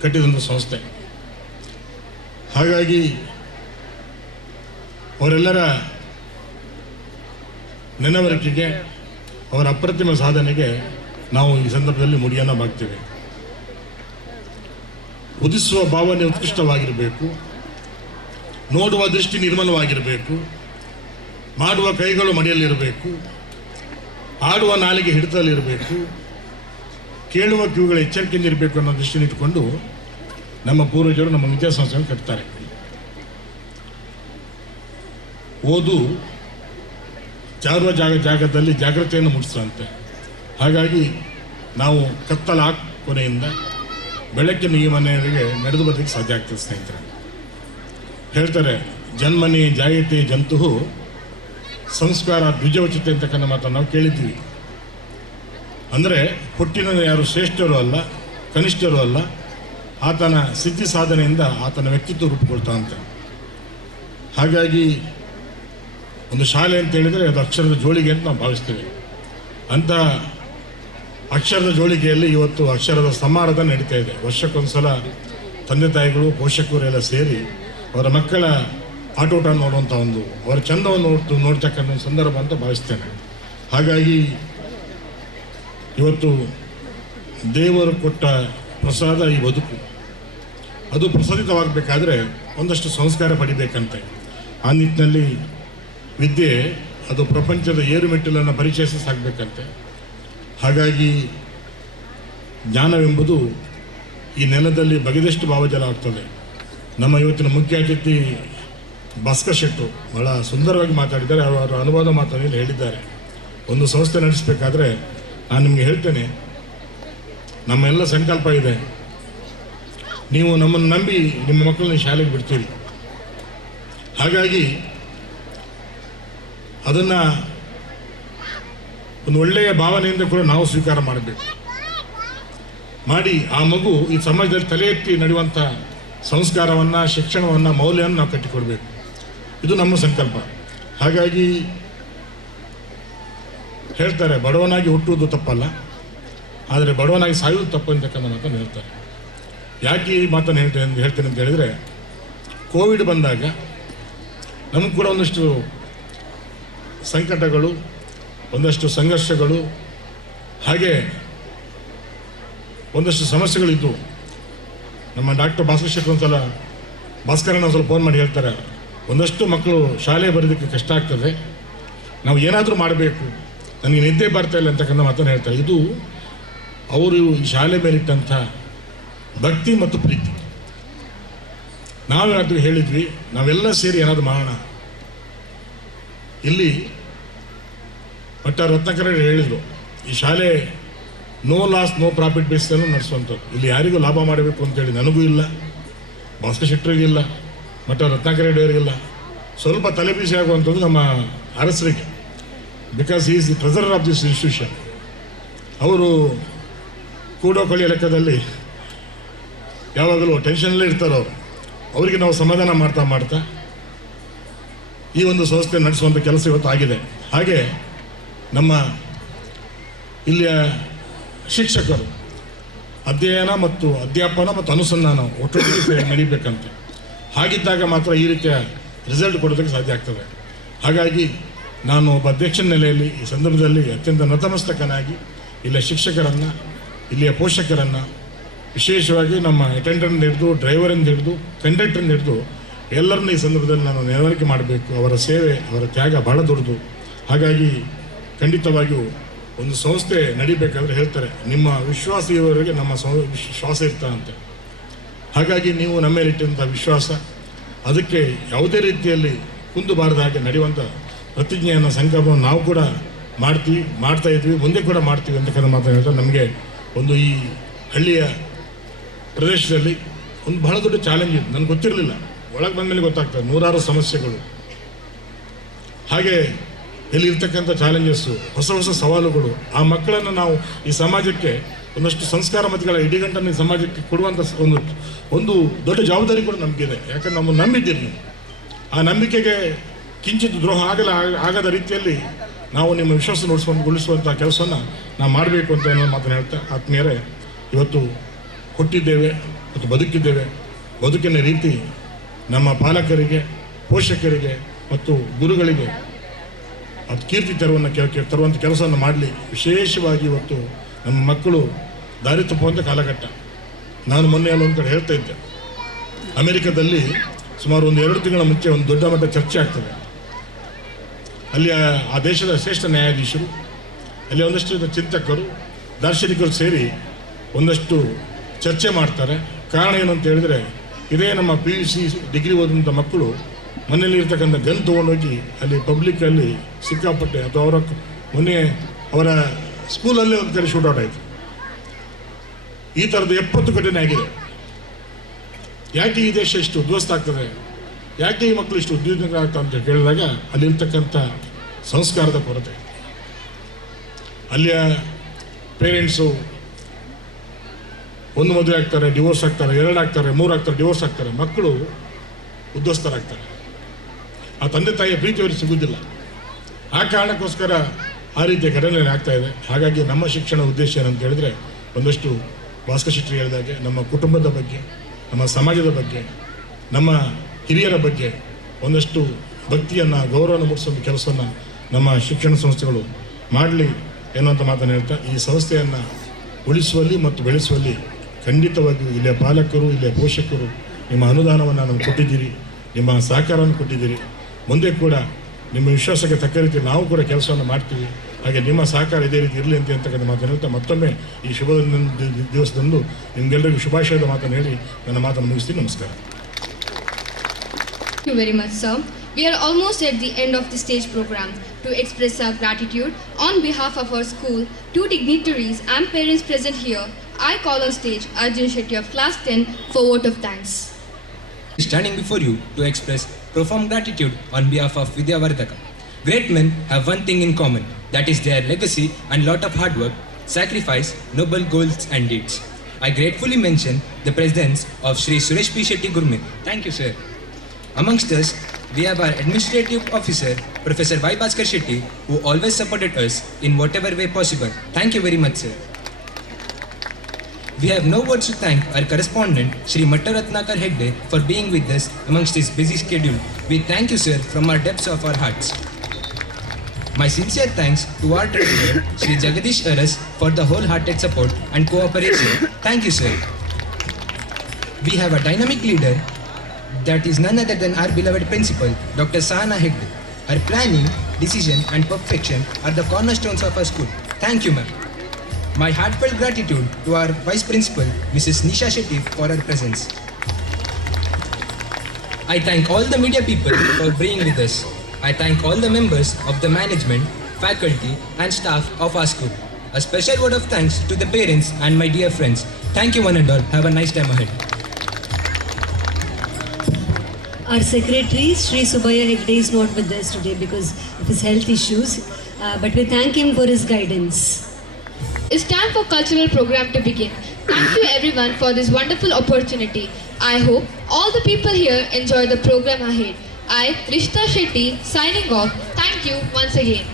ಕಟ್ಟಿದಂಥ ಸಂಸ್ಥೆ. ಹಾಗಾಗಿ ಅವರೆಲ್ಲರ ನೆನವರಿಕೆಗೆ, ಅವರ ಅಪ್ರತಿಮ ಸಾಧನೆಗೆ ನಾವು ಈ ಸಂದರ್ಭದಲ್ಲಿ ಮುಡಿಯನ್ನು ಬಾಗ್ತೇವೆ. ಉದಿಸುವ ಭಾವನೆ ಉತ್ಕೃಷ್ಟವಾಗಿರಬೇಕು, ನೋಡುವ ದೃಷ್ಟಿ ನಿರ್ಮಲವಾಗಿರಬೇಕು, ಮಾಡುವ ಕೈಗಳು ಮಡಿಯಲ್ಲಿರಬೇಕು, ಆಡುವ ನಾಲಿಗೆ ಹಿಡಿತದಲ್ಲಿರಬೇಕು, ಕೇಳುವ ಕಿವಿಗಳ ಎಚ್ಚರಿಕೆಯಿಂದ ಇರಬೇಕು ಅನ್ನೋ ದೃಷ್ಟಿಯನ್ನು ಇಟ್ಟುಕೊಂಡು ನಮ್ಮ ಪೂರ್ವಜರು ನಮ್ಮ ವಿದ್ಯಾಸಂಸ್ಥೆಯನ್ನು ಕಟ್ತಾರೆ. ಓದು ಜಾರುವ ಜಾಗದಲ್ಲಿ ಜಾಗೃತಿಯನ್ನು ಮೂಡಿಸುವಂತೆ. ಹಾಗಾಗಿ ನಾವು ಕತ್ತಲ ಕೊನೆಯಿಂದ ಬೆಳಕಿನ ಈ ಮನೆಯವರಿಗೆ ನಡೆದು ಬರಲಿಕ್ಕೆ ಸಾಧ್ಯ ಆಗ್ತದೆ. ಸ್ನೇಹಿತರೆ ಹೇಳ್ತಾರೆ, ಜನ್ಮನಿ ಜಾಯತೆ ಜಂತು ಸಂಸ್ಕಾರ ದ್ವಿಜೋಚಿತೆ ಅಂತಕ್ಕಂಥ ಮಾತನ್ನು ನಾವು ಕೇಳಿದ್ದೀವಿ. ಅಂದರೆ ಹುಟ್ಟಿನ ಯಾರು ಶ್ರೇಷ್ಠರು ಅಲ್ಲ, ಕನಿಷ್ಠರು ಅಲ್ಲ, ಆತನ ಸಿದ್ಧಿ ಸಾಧನೆಯಿಂದ ಆತನ ವ್ಯಕ್ತಿತ್ವ ರೂಪುಗೊಳ್ತಾವಂತೆ. ಹಾಗಾಗಿ ಒಂದು ಶಾಲೆ ಅಂತ ಹೇಳಿದರೆ ಅದು ಅಕ್ಷರದ ಜೋಳಿಗೆ ಅಂತ ನಾವು ಭಾವಿಸ್ತೇವೆ. ಅಂಥ ಅಕ್ಷರದ ಜೋಳಿಗೆಯಲ್ಲಿ ಇವತ್ತು ಅಕ್ಷರದ ಸಮಾರಂಭ ನಡೀತಾ ಇದೆ. ವರ್ಷಕ್ಕೊಂದ್ಸಲ ತಂದೆ ತಾಯಿಗಳು, ಪೋಷಕರು ಸೇರಿ ಅವರ ಮಕ್ಕಳ ಆಟೋಟ ನೋಡುವಂಥ ಒಂದು, ಅವರ ಚಂದವನ್ನು ನೋಡ್ತಕ್ಕಂಥ ಒಂದು ಸಂದರ್ಭ ಅಂತ ಭಾವಿಸ್ತೇನೆ. ಹಾಗಾಗಿ ಇವತ್ತು ದೇವರು ಕೊಟ್ಟ ಪ್ರಸಾದ ಈ ಬದುಕು, ಅದು ಪ್ರಸಾದಿತವಾಗಬೇಕಾದ್ರೆ ಒಂದಷ್ಟು ಸಂಸ್ಕಾರ ಪಡಿಬೇಕಂತೆ. ಆ ನಿಟ್ಟಿನಲ್ಲಿ ವಿದ್ಯೆ ಅದು ಪ್ರಪಂಚದ ಏರುಮೆಟ್ಟಿಲನ್ನು ಪರಿಚಯಿಸಿ ಸಾಗಬೇಕಂತೆ. ಹಾಗಾಗಿ ಜ್ಞಾನವೆಂಬುದು ಈ ನೆಲದಲ್ಲಿ ಬಗೆದಷ್ಟು ಭಾವಜಲ ಆಗ್ತದೆ. ನಮ್ಮ ಇವತ್ತಿನ ಮುಖ್ಯ ಅತಿಥಿ ಭಾಸ್ಕರ್ ಶೆಟ್ಟರು ಬಹಳ ಸುಂದರವಾಗಿ ಮಾತಾಡಿದ್ದಾರೆ. ಅವರ ಅನುಭವದ ಮಾತನ್ನು ಹೇಳಿದ್ದಾರೆ. ಒಂದು ಸಂಸ್ಥೆ ನಡೆಸಬೇಕಾದ್ರೆ ನಾನು ನಿಮಗೆ ಹೇಳ್ತೇನೆ, ನಮ್ಮೆಲ್ಲ ಸಂಕಲ್ಪ ಇದೆ, ನೀವು ನಮ್ಮನ್ನು ನಂಬಿ ನಿಮ್ಮ ಮಕ್ಕಳನ್ನ ಶಾಲೆಗೆ ಬಿಡ್ತೀರಿ. ಹಾಗಾಗಿ ಅದನ್ನು ಒಂದು ಒಳ್ಳೆಯ ಭಾವನೆಯಿಂದ ಕೂಡ ನಾವು ಸ್ವೀಕಾರ ಮಾಡಬೇಕು. ಮಾಡಿ ಆ ಮಗು ಈ ಸಮಾಜದಲ್ಲಿ ತಲೆ ಎತ್ತಿ ನಡೆಯುವಂಥ ಸಂಸ್ಕಾರವನ್ನು, ಶಿಕ್ಷಣವನ್ನು, ಮೌಲ್ಯವನ್ನು ನಾವು ಕಟ್ಟಿಕೊಡ್ಬೇಕು. ಇದು ನಮ್ಮ ಸಂಕಲ್ಪ. ಹಾಗಾಗಿ ಹೇಳ್ತಾರೆ, ಬಡವನಾಗಿ ಹುಟ್ಟುವುದು ತಪ್ಪಲ್ಲ, ಆದರೆ ಬಡವನಾಗಿ ಸಾಯುವುದು ತಪ್ಪು ಅಂತಕ್ಕಂಥ ಮಾತನ್ನು ಹೇಳ್ತಾರೆ. ಯಾಕೆ ಈ ಮಾತನ್ನು ಹೇಳ್ತೇನೆ ಅಂತ ಹೇಳಿದರೆ, ಕೋವಿಡ್ ಬಂದಾಗ ನಮಗೂ ಕೂಡ ಒಂದಷ್ಟು ಸಂಕಟಗಳು, ಒಂದಷ್ಟು ಸಂಘರ್ಷಗಳು, ಹಾಗೆ ಒಂದಷ್ಟು ಸಮಸ್ಯೆಗಳಿದ್ದು ನಮ್ಮ ಡಾಕ್ಟರ್ ಭಾಸ್ಕರ್ ಶೆಟ್ಟಿ ಭಾಸ್ಕರನ್ನ ಸ್ವಲ್ಪ ಫೋನ್ ಮಾಡಿ ಹೇಳ್ತಾರೆ, ಒಂದಷ್ಟು ಮಕ್ಕಳು ಶಾಲೆ ಬರೋದಕ್ಕೆ ಕಷ್ಟ ಆಗ್ತದೆ, ನಾವು ಏನಾದರೂ ಮಾಡಬೇಕು, ನನಗೆ ನಿದ್ದೆ ಬರ್ತಾ ಇಲ್ಲ ಅಂತಕ್ಕಂಥ ಮಾತನ್ನು ಹೇಳ್ತಾರೆ. ಇದು ಅವರು ಈ ಶಾಲೆ ಮೇಲಿಟ್ಟಂಥ ಭಕ್ತಿ ಮತ್ತು ಪ್ರೀತಿ. ನಾವೇನಾದರೂ ಹೇಳಿದ್ವಿ, ನಾವೆಲ್ಲ ಸೇರಿ ಏನಾದರೂ ಮಾಡೋಣ. ಇಲ್ಲಿ ರತ್ನಾಕರ ಹೇಳಿದರು, ಈ ಶಾಲೆ ನೋ ಲಾಸ್ ನೋ ಪ್ರಾಫಿಟ್ ಬೇಸ್ದಲ್ಲೂ ನಡೆಸುವಂಥದ್ದು. ಇಲ್ಲಿ ಯಾರಿಗೂ ಲಾಭ ಮಾಡಬೇಕು ಅಂತೇಳಿ ನನಗೂ ಇಲ್ಲ, ಭಾಸ್ಕರ್ ಶೆಟ್ಟರಿಗಿಲ್ಲ, ರತ್ನಾಕರ ರೆಡ್ಡಿಯವರಿಗಿಲ್ಲ. ಸ್ವಲ್ಪ ತಲೆಬಿಸಿ ಆಗುವಂಥದ್ದು ನಮ್ಮ ಅರಸರಿಗೆ, because he is the treasurer of this institution. ಅವರು ಕೂಡೋ ಕಳಿಯ ಲೆಕ್ಕದಲ್ಲಿ ಯಾವಾಗಲೂ ಟೆನ್ಷನಲ್ಲೇ ಇರ್ತಾರೆ. ಅವರಿಗೆ ನಾವು ಸಮಾಧಾನ ಮಾಡ್ತಾ ಈ ಒಂದು ಸಂಸ್ಥೆ ನಡೆಸುವಂಥ ಕೆಲಸ ಇವತ್ತು ಆಗಿದೆ. ಹಾಗೆ ನಮ್ಮ ಇಲ್ಲಿಯ ಶಿಕ್ಷಕರು ಅಧ್ಯಯನ ಮತ್ತು ಅಧ್ಯಾಪನ ಮತ್ತು ಅನುಸಂಧಾನ ಒಟ್ಟೊಟ್ಟಿಗೆ ನಡೀಬೇಕಂತೆ. ಹಾಗಿದ್ದಾಗ ಮಾತ್ರ ಈ ರೀತಿಯ ರಿಸಲ್ಟ್ ಕೊಡೋದಕ್ಕೆ ಸಾಧ್ಯ ಆಗ್ತದೆ. ಹಾಗಾಗಿ ನಾನು ಒಬ್ಬ ಅಧ್ಯಕ್ಷನ ನೆಲೆಯಲ್ಲಿ ಈ ಸಂದರ್ಭದಲ್ಲಿ ಅತ್ಯಂತ ನತಮಸ್ತಕನಾಗಿ ಇಲ್ಲಿಯ ಶಿಕ್ಷಕರನ್ನು, ಇಲ್ಲಿಯ ಪೋಷಕರನ್ನು, ವಿಶೇಷವಾಗಿ ನಮ್ಮ ಅಟೆಂಡರ್ನ ಹಿಡಿದು ಡ್ರೈವರಿಂದ ಹಿಡಿದು ಕಂಡಕ್ಟರ್ನ ಹಿಡಿದು ಎಲ್ಲರನ್ನ ಈ ಸಂದರ್ಭದಲ್ಲಿ ನಾನು ನೆರವೇರಿಕೆ ಮಾಡಬೇಕು. ಅವರ ಸೇವೆ, ಅವರ ತ್ಯಾಗ ಬಹಳ ದೊಡ್ಡದು. ಹಾಗಾಗಿ ಖಂಡಿತವಾಗಿಯೂ ಒಂದು ಸಂಸ್ಥೆ ನಡಿಬೇಕಾದ್ರೆ ಹೇಳ್ತಾರೆ, ನಿಮ್ಮ ವಿಶ್ವಾಸ ಇರುವವರೆಗೆ ನಮ್ಮ ಶ್ವಾಸ ಇರ್ತಾರಂತೆ. ಹಾಗಾಗಿ ನೀವು ನಮ್ಮ ಮೇಲಿಟ್ಟಂಥ ವಿಶ್ವಾಸ, ಅದಕ್ಕೆ ಯಾವುದೇ ರೀತಿಯಲ್ಲಿ ಕುಂದುಬಾರದ ಹಾಗೆ ನಡೆಯುವಂಥ ಪ್ರತಿಜ್ಞೆಯನ್ನು, ಸಂಕಲ್ಪವನ್ನು ನಾವು ಕೂಡ ಮಾಡ್ತಾ ಇದ್ವಿ, ಮುಂದೆ ಕೂಡ ಮಾಡ್ತೀವಿ ಅಂತಕ್ಕಂಥ ಮಾತನ್ನು ಹೇಳ್ತಾರೆ. ನಮಗೆ ಒಂದು ಈ ಹಳ್ಳಿಯ ಪ್ರದೇಶದಲ್ಲಿ ಒಂದು ಬಹಳ ದೊಡ್ಡ ಚಾಲೆಂಜ್ ಇತ್ತು, ನನಗೆ ಗೊತ್ತಿರಲಿಲ್ಲ. ಒಳಗೆ ಬಂದ ಮೇಲೆ ಗೊತ್ತಾಗ್ತದೆ, ನೂರಾರು ಸಮಸ್ಯೆಗಳು, ಹಾಗೆ ಇಲ್ಲಿರ್ತಕ್ಕಂಥ ಚಾಲೆಂಜಸ್ಸು, ಹೊಸ ಸವಾಲುಗಳು. ಆ ಮಕ್ಕಳನ್ನು ನಾವು ಈ ಸಮಾಜಕ್ಕೆ ಒಂದಷ್ಟು ಸಂಸ್ಕಾರ ಮತಗಳ ಇಡಿಗಂಟನ್ನು ಈ ಸಮಾಜಕ್ಕೆ ಕೊಡುವಂಥ ಒಂದು ದೊಡ್ಡ ಜವಾಬ್ದಾರಿ ಕೂಡ ನಮಗಿದೆ. ಯಾಕಂದ್ರೆ ನಮ್ಮನ್ನು ನಂಬಿದ್ದೀರಿ ನೀವು. ಆ ನಂಬಿಕೆಗೆ ಕಿಂಚಿತ್ ದ್ರೋಹ ಆಗದ ರೀತಿಯಲ್ಲಿ ನಾವು ನಿಮ್ಮ ವಿಶ್ವಾಸ ಉಳಿಸುವಂಥ ಕೆಲಸವನ್ನು ನಾವು ಮಾಡಬೇಕು ಅಂತ ಅನ್ನೋ ಮಾತನ್ನು ಹೇಳ್ತಾ, ಆತ್ಮೀಯರೇ, ಇವತ್ತು ಹುಟ್ಟಿದ್ದೇವೆ ಮತ್ತು ಬದುಕಿದ್ದೇವೆ. ಬದುಕಿನ ರೀತಿ ನಮ್ಮ ಪಾಲಕರಿಗೆ, ಪೋಷಕರಿಗೆ ಮತ್ತು ಗುರುಗಳಿಗೆ ಅದು ಕೀರ್ತಿ ತರುವಂಥ ಕೆಲಸವನ್ನು ಮಾಡಲಿ. ವಿಶೇಷವಾಗಿ ಇವತ್ತು ನಮ್ಮ ಮಕ್ಕಳು ದಾರಿ ತಪ್ಪುವಂಥ ಕಾಲಘಟ್ಟ. ನಾನು ಮೊನ್ನೆ ಅಲ್ಲೊಂದು ಕಡೆ ಹೇಳ್ತಾ ಇದ್ದೆ, ಅಮೆರಿಕದಲ್ಲಿ ಸುಮಾರು 1-2 ತಿಂಗಳ ಮುಂಚೆ ಒಂದು ದೊಡ್ಡ ಮಟ್ಟ ಚರ್ಚೆ ಆಗ್ತದೆ. ಅಲ್ಲಿ ಆ ದೇಶದ ಶ್ರೇಷ್ಠ ನ್ಯಾಯಾಧೀಶರು, ಅಲ್ಲಿ ಒಂದಷ್ಟು ಚಿಂತಕರು, ದಾರ್ಶನಿಕರು ಸೇರಿ ಒಂದಷ್ಟು ಚರ್ಚೆ ಮಾಡ್ತಾರೆ. ಕಾರಣ ಏನಂತ ಹೇಳಿದರೆ, ಇದೇ ನಮ್ಮ PUC ಡಿಗ್ರಿ ಓದಂಥ ಮಕ್ಕಳು ಮನೆಯಲ್ಲಿ ಇರ್ತಕ್ಕಂಥ ಗನ್ ತೊಗೊಂಡೋಗಿ ಅಲ್ಲಿ ಪಬ್ಲಿಕ್ಕಲ್ಲಿ ಸಿಕ್ಕಾಪಟ್ಟೆ, ಅಥವಾ ಮೊನ್ನೆ ಅವರ ಸ್ಕೂಲಲ್ಲೇ ಒಂದು ಕಡೆ ಶೂಟೌಟ್ ಆಯಿತು. ಈ ಥರದ್ದು 70 ಘಟನೆ ಆಗಿದೆ. ಯಾಕೆ ಈ ದೇಶ ಇಷ್ಟು ಉದ್ವಸ್ತ ಆಗ್ತದೆ, ಯಾಕೆ ಈ ಮಕ್ಕಳು ಇಷ್ಟು ಉದ್ವಿಗ್ನ ಆಗ್ತದೆ ಅಂತ ಕೇಳಿದಾಗ, ಅಲ್ಲಿರ್ತಕ್ಕಂಥ ಸಂಸ್ಕಾರದ ಕೊರತೆ. ಅಲ್ಲಿಯ ಪೇರೆಂಟ್ಸು ಒಂದು ಮದುವೆ ಆಗ್ತಾರೆ, ಡಿವೋರ್ಸ್ ಆಗ್ತಾರೆ, 2 ಆಗ್ತಾರೆ, 3 ಆಗ್ತಾರೆ, ಡಿವೋರ್ಸ್ ಆಗ್ತಾರೆ. ಮಕ್ಕಳು ಉದ್ವಸ್ತರಾಗ್ತಾರೆ. ಆ ತಂದೆ ತಾಯಿಯ ಪ್ರೀತಿ ಅವರಿಗೆ ಸಿಗುವುದಿಲ್ಲ. ಆ ಕಾರಣಕ್ಕೋಸ್ಕರ ಆ ರೀತಿಯ ಘಟನೆ ಆಗ್ತಾ ಇದೆ. ಹಾಗಾಗಿ ನಮ್ಮ ಶಿಕ್ಷಣ ಉದ್ದೇಶ ಏನಂತ ಹೇಳಿದ್ರೆ, ಒಂದಷ್ಟು ಭಾಸ್ಕರ್ ಶೆಟ್ಟಿ ಹೇಳಿದಾಗೆ ನಮ್ಮ ಕುಟುಂಬದ ಬಗ್ಗೆ, ನಮ್ಮ ಸಮಾಜದ ಬಗ್ಗೆ, ನಮ್ಮ ಹಿರಿಯರ ಬಗ್ಗೆ ಒಂದಷ್ಟು ಭಕ್ತಿಯನ್ನು, ಗೌರವವನ್ನು ಮೂಡಿಸುವಂಥ ಕೆಲಸವನ್ನು ನಮ್ಮ ಶಿಕ್ಷಣ ಸಂಸ್ಥೆಗಳು ಮಾಡಲಿ ಎನ್ನುವಂಥ ಮಾತನ್ನು ಹೇಳ್ತಾ, ಈ ಸಂಸ್ಥೆಯನ್ನು ಉಳಿಸುವಲ್ಲಿ ಮತ್ತು ಬೆಳೆಸುವಲ್ಲಿ ಖಂಡಿತವಾಗಿಯೂ ಇಲ್ಲಿಯ ಪಾಲಕರು, ಇಲ್ಲಿಯ ಪೋಷಕರು ನಿಮ್ಮ ಅನುದಾನವನ್ನು ನಮಗೆ ಕೊಟ್ಟಿದ್ದೀರಿ, ನಿಮ್ಮ ಸಹಕಾರವನ್ನು ಕೊಟ್ಟಿದ್ದೀರಿ. ಮುಂದೆ ಕೂಡ ನಿಮ್ಮ ವಿಶ್ವಾಸಕ್ಕೆ ತಕ್ಕ ರೀತಿ ನಾವು ಕೂಡ ಕೆಲಸವನ್ನು ಮಾಡ್ತೀವಿ. ಹಾಗೆ ನಿಮ್ಮ ಸಹಕಾರ ಇದೇ ರೀತಿ ಇರಲಿ ಅಂತಕ್ಕಂಥ ಮಾತನ್ನು ಹೇಳ್ತಾ, ಮತ್ತೊಮ್ಮೆ ಈ ಶುಭ ದಿವಸದಂದು ನಿಮಗೆಲ್ಲರಿಗೂ ಶುಭಾಶಯದ ಮಾತನ್ನು ಹೇಳಿ ನನ್ನ ಮಾತನ್ನು ಮುಗಿಸ್ತೀನಿ. ನಮಸ್ಕಾರ. Thank you very much, sir. We are almost at the end of the stage program. To express our gratitude on behalf of our school, 2 dignitaries and parents present here I call on stage Arjun Shetty of Class 10 for vote of thanks. Standing before you to express profound gratitude on behalf of Vidya Vardhaka. Great men have one thing in common, that is their legacy and lot of hard work, sacrifice, noble goals and deeds. I gratefully mention the presence of Shri Suresh P. Shetty Gurme. Thank you, sir. Amongst us, we have our administrative officer, Professor Y. Bhaskar Shetty, who always supported us in whatever way possible. Thank you very much, sir. We have no words to thank our correspondent, Shri Mattaratnakar Hegde, for being with us amongst his busy schedule. We thank you, sir, from our depths of our hearts. My sincere thanks to our treasurer, Shri Jagadish Aras, for the wholehearted support and cooperation. Thank you, sir. We have a dynamic leader that is none other than our beloved principal, Dr. Sahana Hegde. Her planning, decision and perfection are the cornerstones of our school. Thank you, ma'am. My heartfelt gratitude to our Vice Principal, Mrs. Nisha Shetty, for her presence. I thank all the media people for being with us. I thank all the members of the management, faculty and staff of our school. A special word of thanks to the parents and my dear friends. Thank you one and all. Have a nice time ahead. Our secretary, Sri Subhaya Hegde, is not with us today because of his health issues, but we thank him for his guidance. It's time for cultural program to begin. Thank you everyone for this wonderful opportunity. I hope all the people here enjoy the program ahead. I, Rishta Shetty, signing off. Thank you once again.